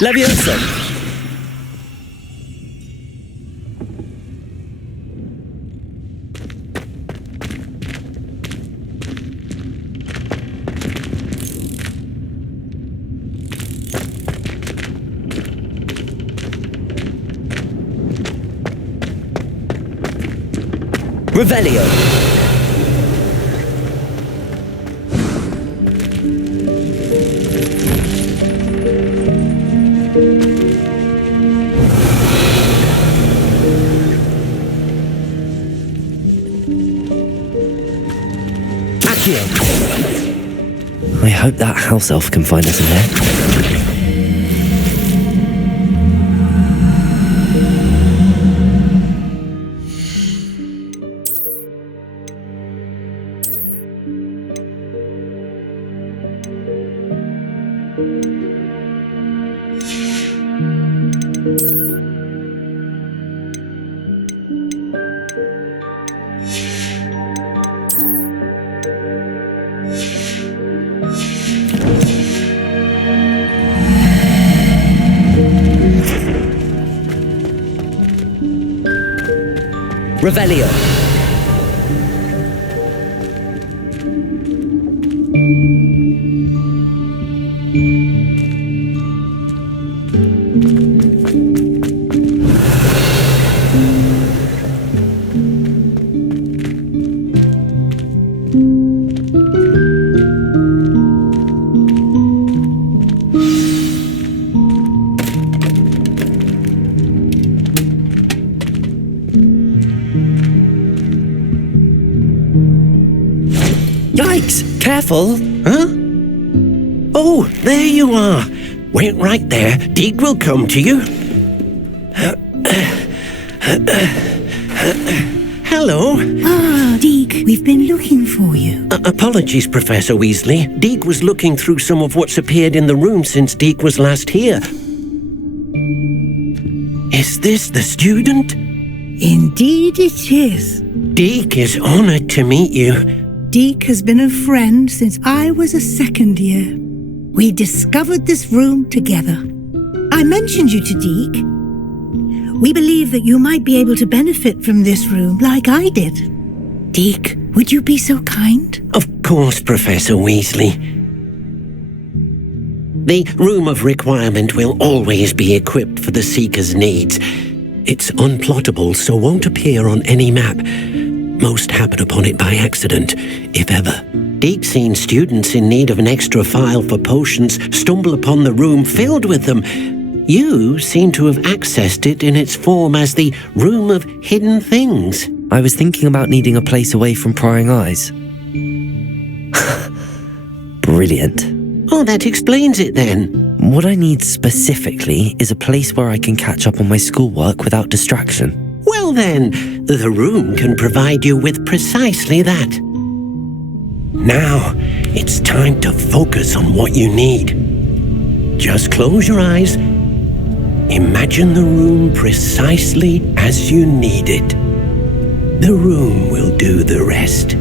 Leviosa! Revelio! Accio! I hope that house elf can find us in there. Revelio. Careful. Huh? Oh, there you are. Wait right there. Deek will come to you. Hello. Ah, Deek, we've been looking for you. Apologies, Professor Weasley. Deek was looking through some of what's appeared in the room since Deek was last here. Is this the student? Indeed it is. Deek is honored to meet you. Deek has been a friend since I was a second year. We discovered this room together. I mentioned you to Deek. We believe that you might be able to benefit from this room like I did. Deek, would you be so kind? Of course, Professor Weasley. The Room of Requirement will always be equipped for the Seeker's needs. It's unplottable, so won't appear on any map. Most happen upon it by accident, if ever. Deek's seen students in need of an extra file for potions stumble upon the room filled with them. You seem to have accessed it in its form as the Room of Hidden Things. I was thinking about needing a place away from prying eyes. Brilliant. Oh, that explains it then. What I need specifically is a place where I can catch up on my schoolwork without distraction. Well then, the room can provide you with precisely that. Now, it's time to focus on what you need. Just close your eyes. Imagine the room precisely as you need it. The room will do the rest.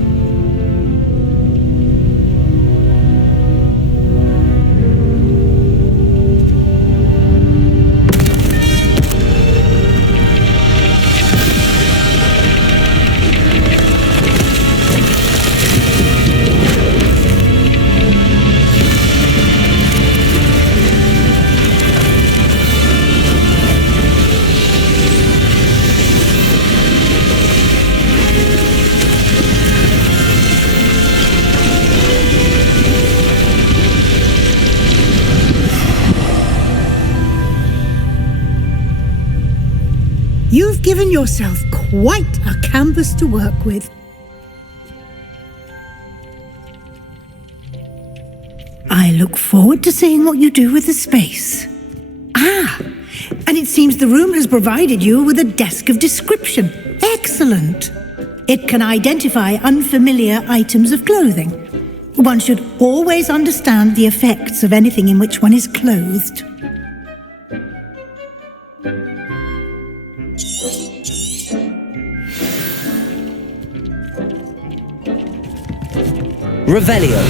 You've given yourself quite a canvas to work with. I look forward to seeing what you do with the space. Ah, and it seems the room has provided you with a desk of description. Excellent. It can identify unfamiliar items of clothing. One should always understand the effects of anything in which one is clothed. Revelio.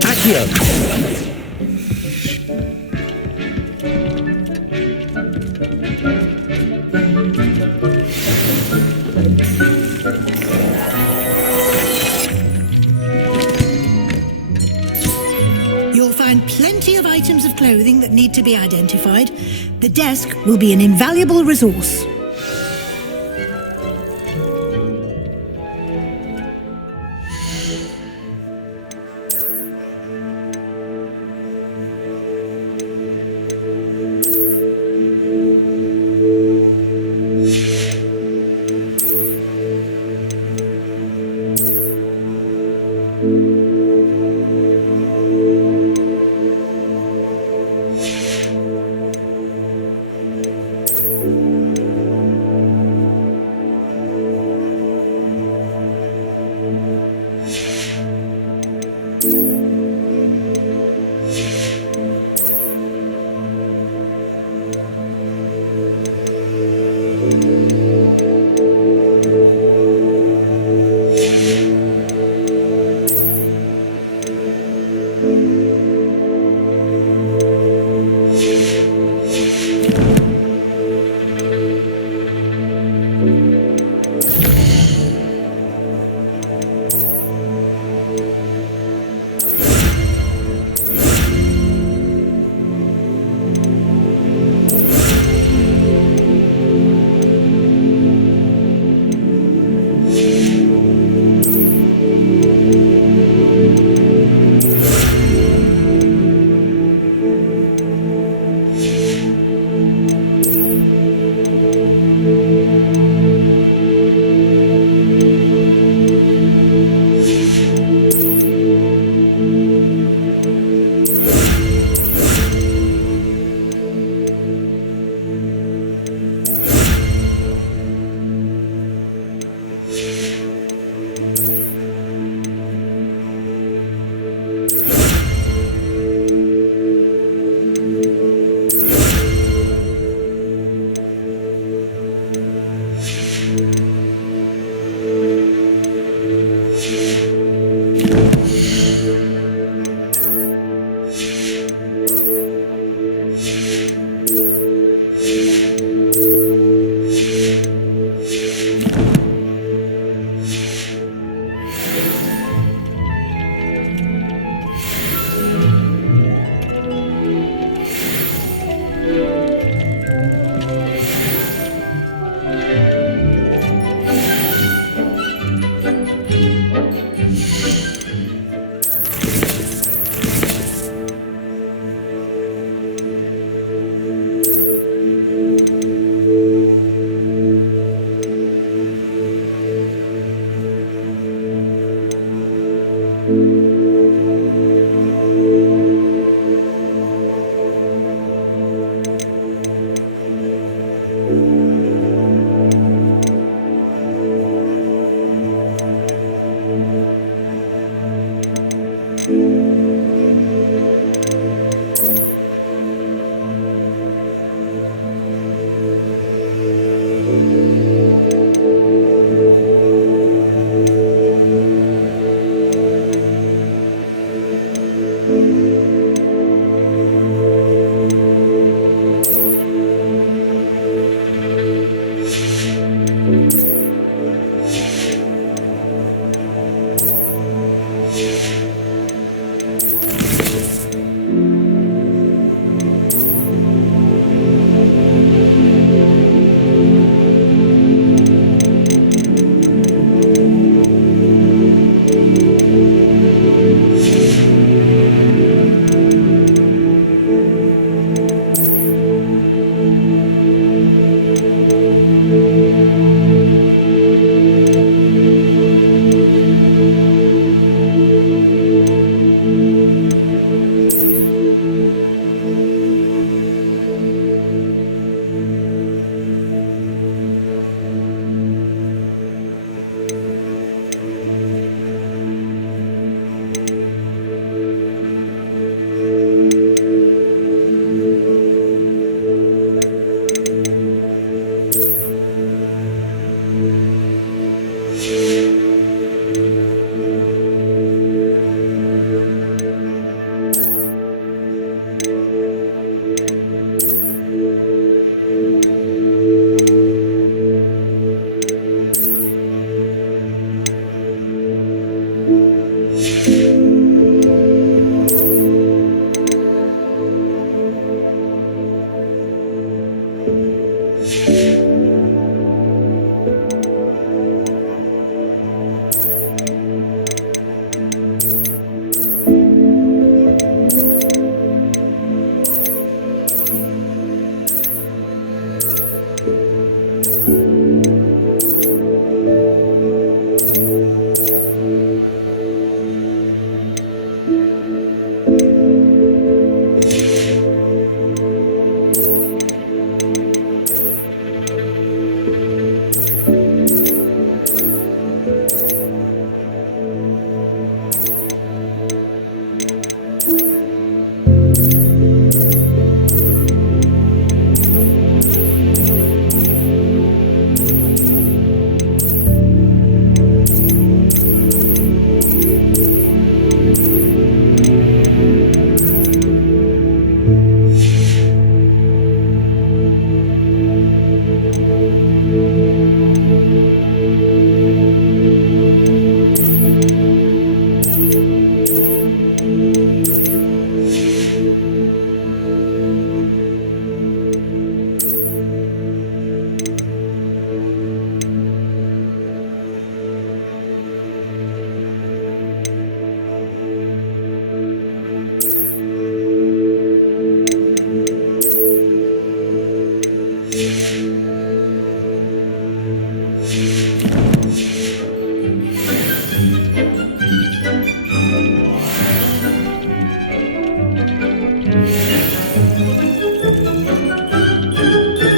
Accio. You'll find plenty of items of clothing that need to be identified. The desk will be an invaluable resource.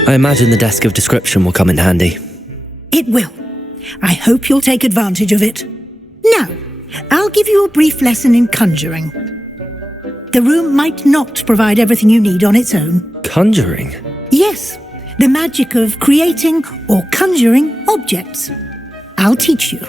I imagine the desk of description will come in handy. It will. I hope you'll take advantage of it. Now, I'll give you a brief lesson in conjuring. The room might not provide everything you need on its own. Conjuring? Yes, the magic of creating or conjuring objects. I'll teach you.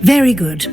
Very good.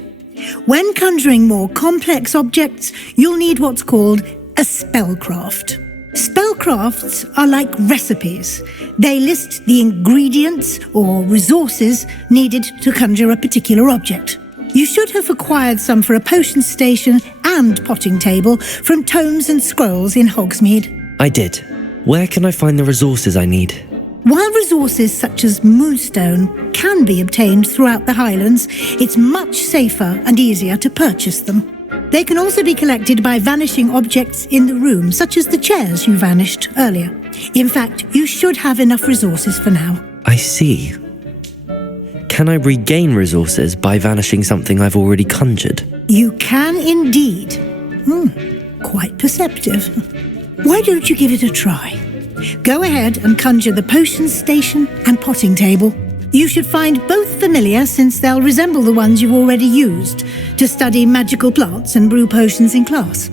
When conjuring more complex objects, you'll need what's called a spellcraft. Spellcrafts are like recipes. They list the ingredients or resources needed to conjure a particular object. You should have acquired some for a potion station and potting table from tomes and scrolls in Hogsmeade. I did. Where can I find the resources I need? While resources such as moonstone can be obtained throughout the Highlands, it's much safer and easier to purchase them. They can also be collected by vanishing objects in the room, such as the chairs you vanished earlier. In fact, you should have enough resources for now. I see. Can I regain resources by vanishing something I've already conjured? You can indeed. Quite perceptive. Why don't you give it a try? Go ahead and conjure the potion station and potting table. You should find both familiar, since they'll resemble the ones you've already used to study magical plants and brew potions in class.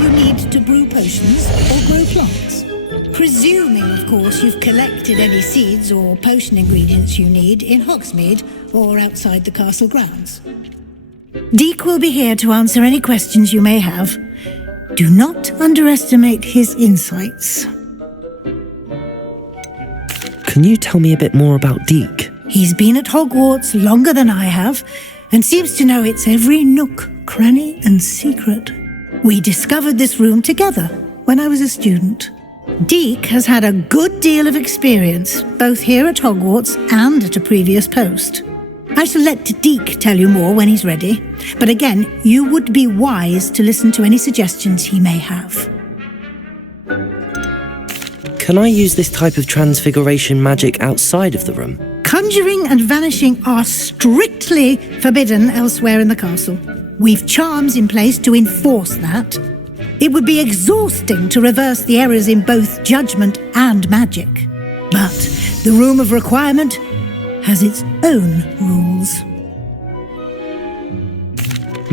you need to brew potions or grow plants. Presuming, of course, you've collected any seeds or potion ingredients you need in Hogsmeade or outside the castle grounds. Deek will be here to answer any questions you may have. Do not underestimate his insights. Can you tell me a bit more about Deek? He's been at Hogwarts longer than I have, and seems to know its every nook, cranny, and secret. We discovered this room together when I was a student. Deek has had a good deal of experience, both here at Hogwarts and at a previous post. I shall let Deek tell you more when he's ready, but again, you would be wise to listen to any suggestions he may have. Can I use this type of transfiguration magic outside of the room? Conjuring and vanishing are strictly forbidden elsewhere in the castle. We've charms in place to enforce that. It would be exhausting to reverse the errors in both judgment and magic. But the Room of Requirement has its own rules.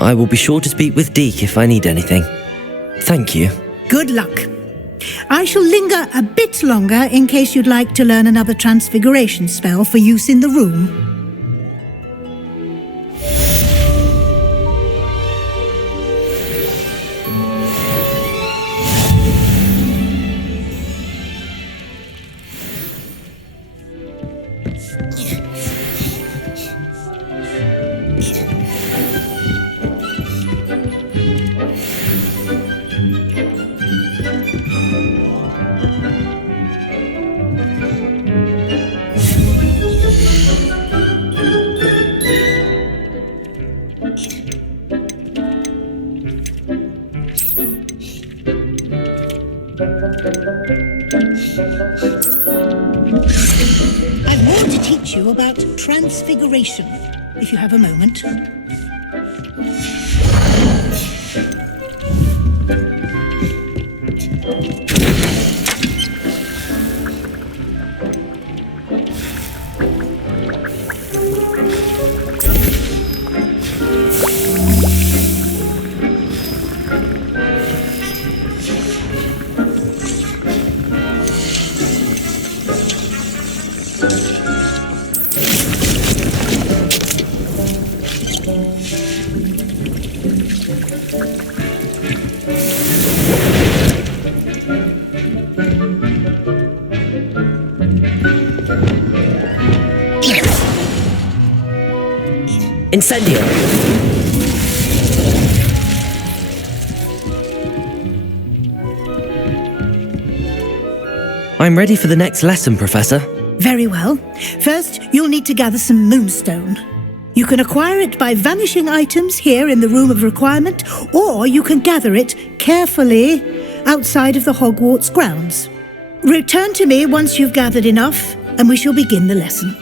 I will be sure to speak with Deek if I need anything. Thank you. Good luck. I shall linger a bit longer in case you'd like to learn another transfiguration spell for use in the room. I've more to teach you about transfiguration, if you have a moment. Incendio! I'm ready for the next lesson, Professor. Very well. First, you'll need to gather some moonstone. You can acquire it by vanishing items here in the Room of Requirement, or you can gather it carefully outside of the Hogwarts grounds. Return to me once you've gathered enough, and we shall begin the lesson.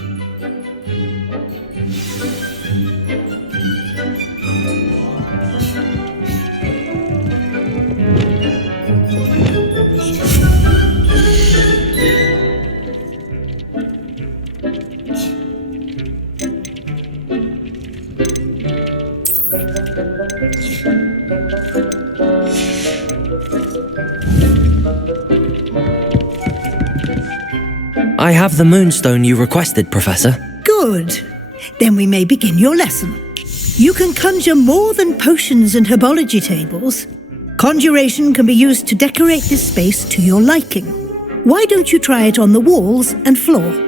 I have the moonstone you requested, Professor. Good. Then we may begin your lesson. You can conjure more than potions and herbology tables. Conjuration can be used to decorate this space to your liking. Why don't you try it on the walls and floor?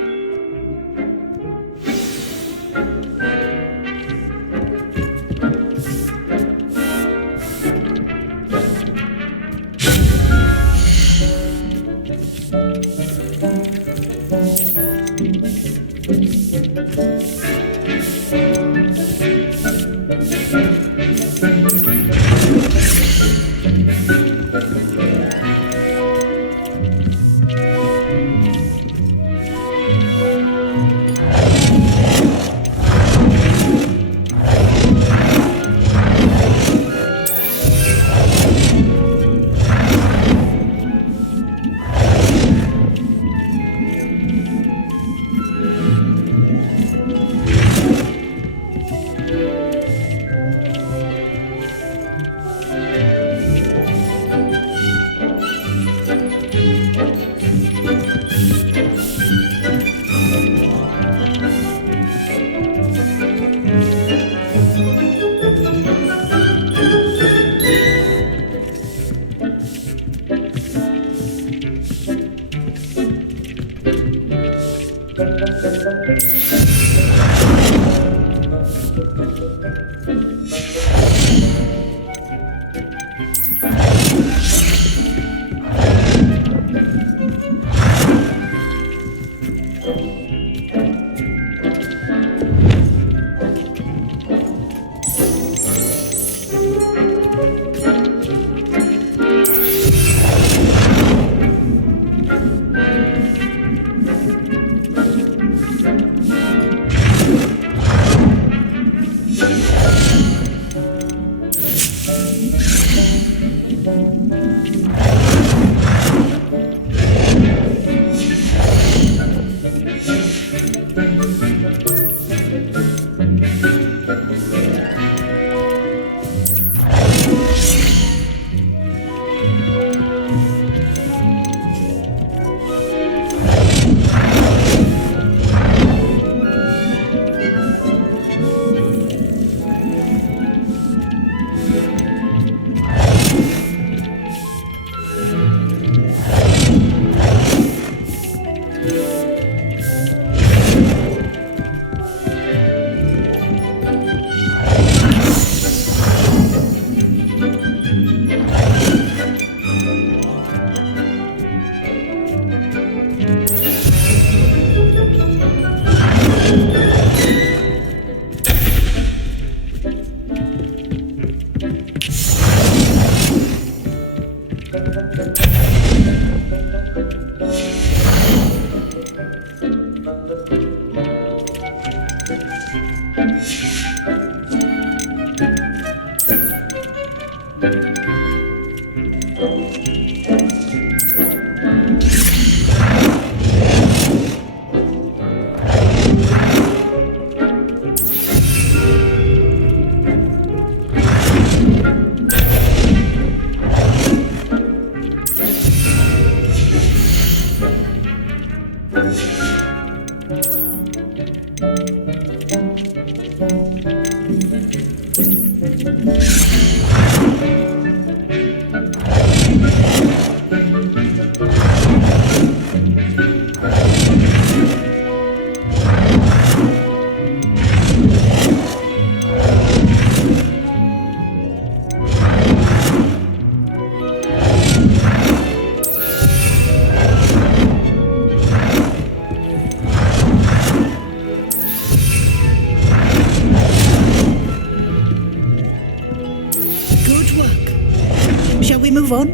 Move on.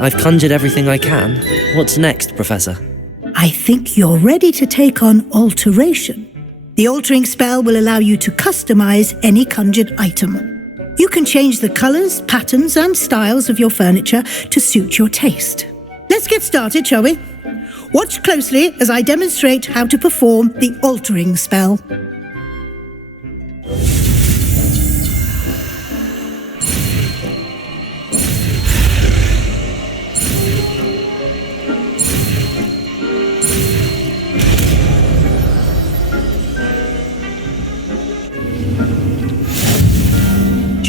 I've conjured everything I can. What's next, Professor? I think you're ready to take on alteration. The altering spell will allow you to customize any conjured item. You can change the colours, patterns and styles of your furniture to suit your taste. Let's get started, shall we? Watch closely as I demonstrate how to perform the altering spell.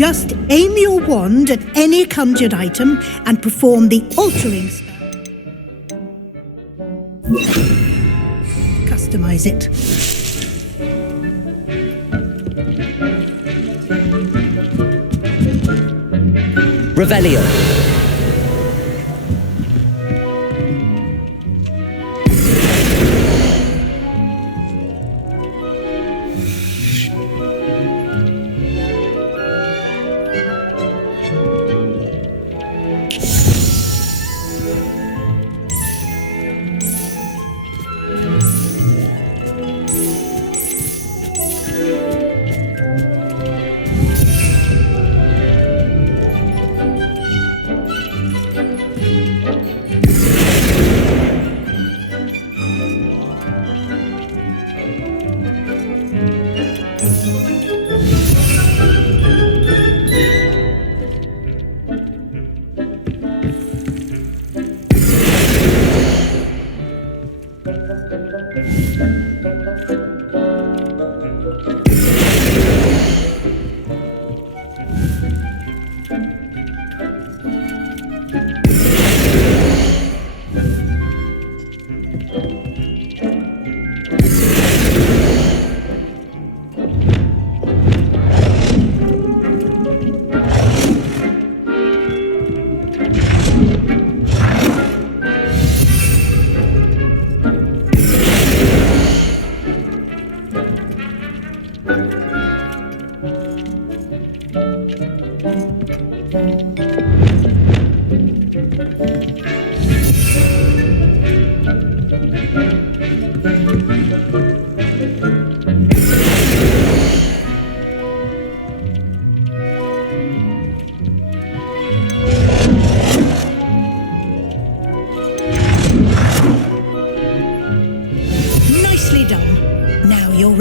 Just aim your wand at any conjured item and perform the altering spell. Customize it. Revelio.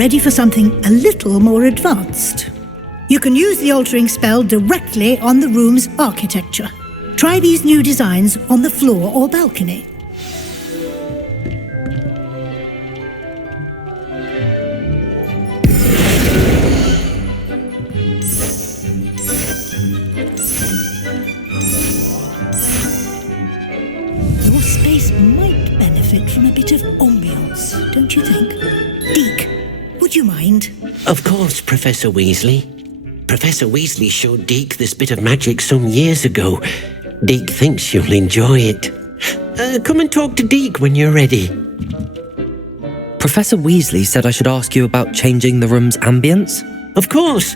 ready for something a little more advanced. You can use the altering spell directly on the room's architecture. Try these new designs on the floor or balcony. Your space might benefit from a bit of ambiance, don't you think? Deke, would you mind? Of course, Professor Weasley. Professor Weasley showed Deke this bit of magic some years ago. Deke thinks you'll enjoy it. Come and talk to Deke when you're ready. Professor Weasley said I should ask you about changing the room's ambience? Of course.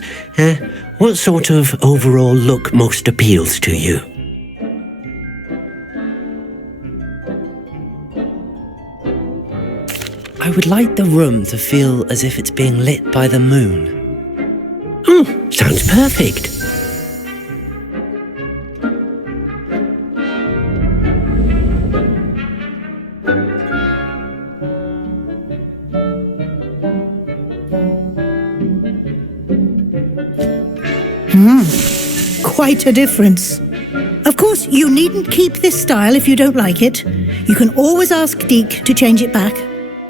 What sort of overall look most appeals to you? I would like the room to feel as if it's being lit by the moon. Sounds perfect. Quite a difference. Of course, you needn't keep this style if you don't like it. You can always ask Deke to change it back.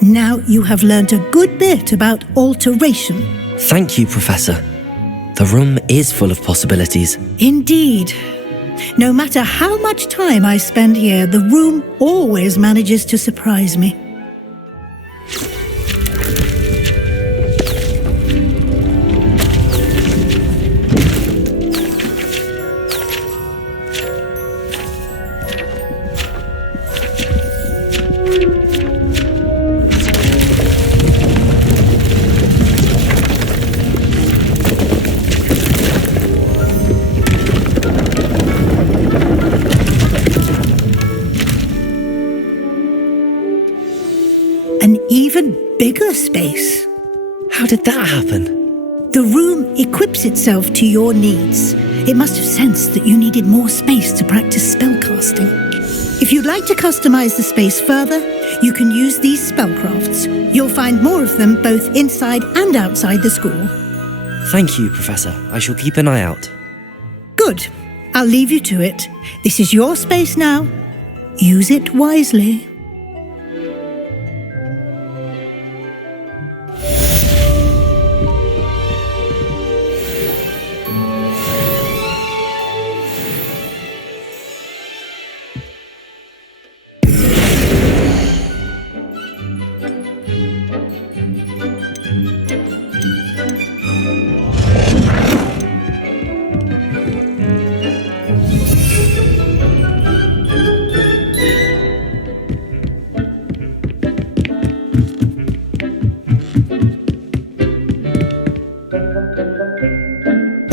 Now you have learnt a good bit about alteration. Thank you, Professor. The room is full of possibilities. Indeed. No matter how much time I spend here, the room always manages to surprise me. Bigger space. How did that happen? The room equips itself to your needs. It must have sensed that you needed more space to practice spellcasting. If you'd like to customize the space further, you can use these spellcrafts. You'll find more of them both inside and outside the school. Thank you, Professor. I shall keep an eye out. Good. I'll leave you to it. This is your space now. Use it wisely.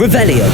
Revelio.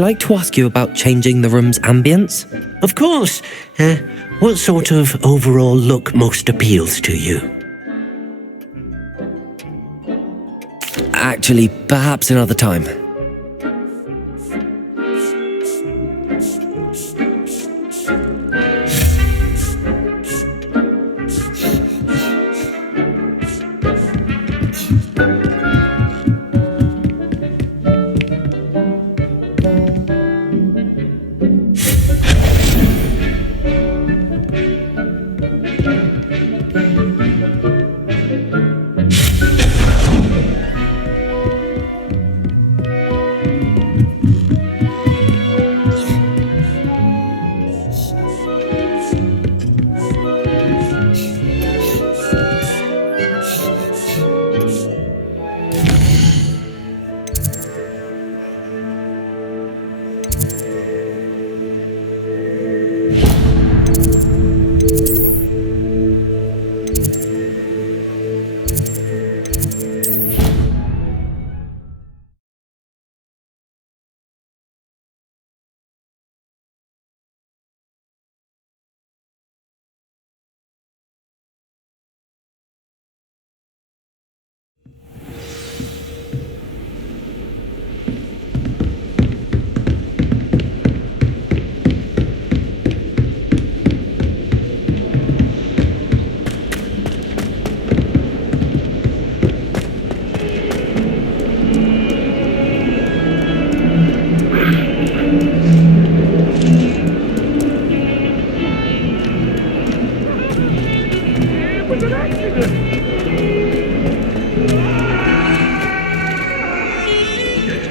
like to ask you about changing the room's ambience. Of course. What sort of overall look most appeals to you? Actually, perhaps another time.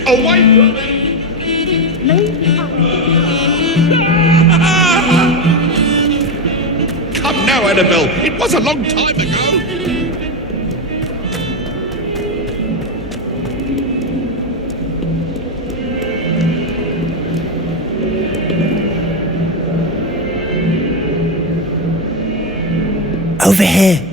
Away from Come now, Annabelle. It was a long time ago. Over here.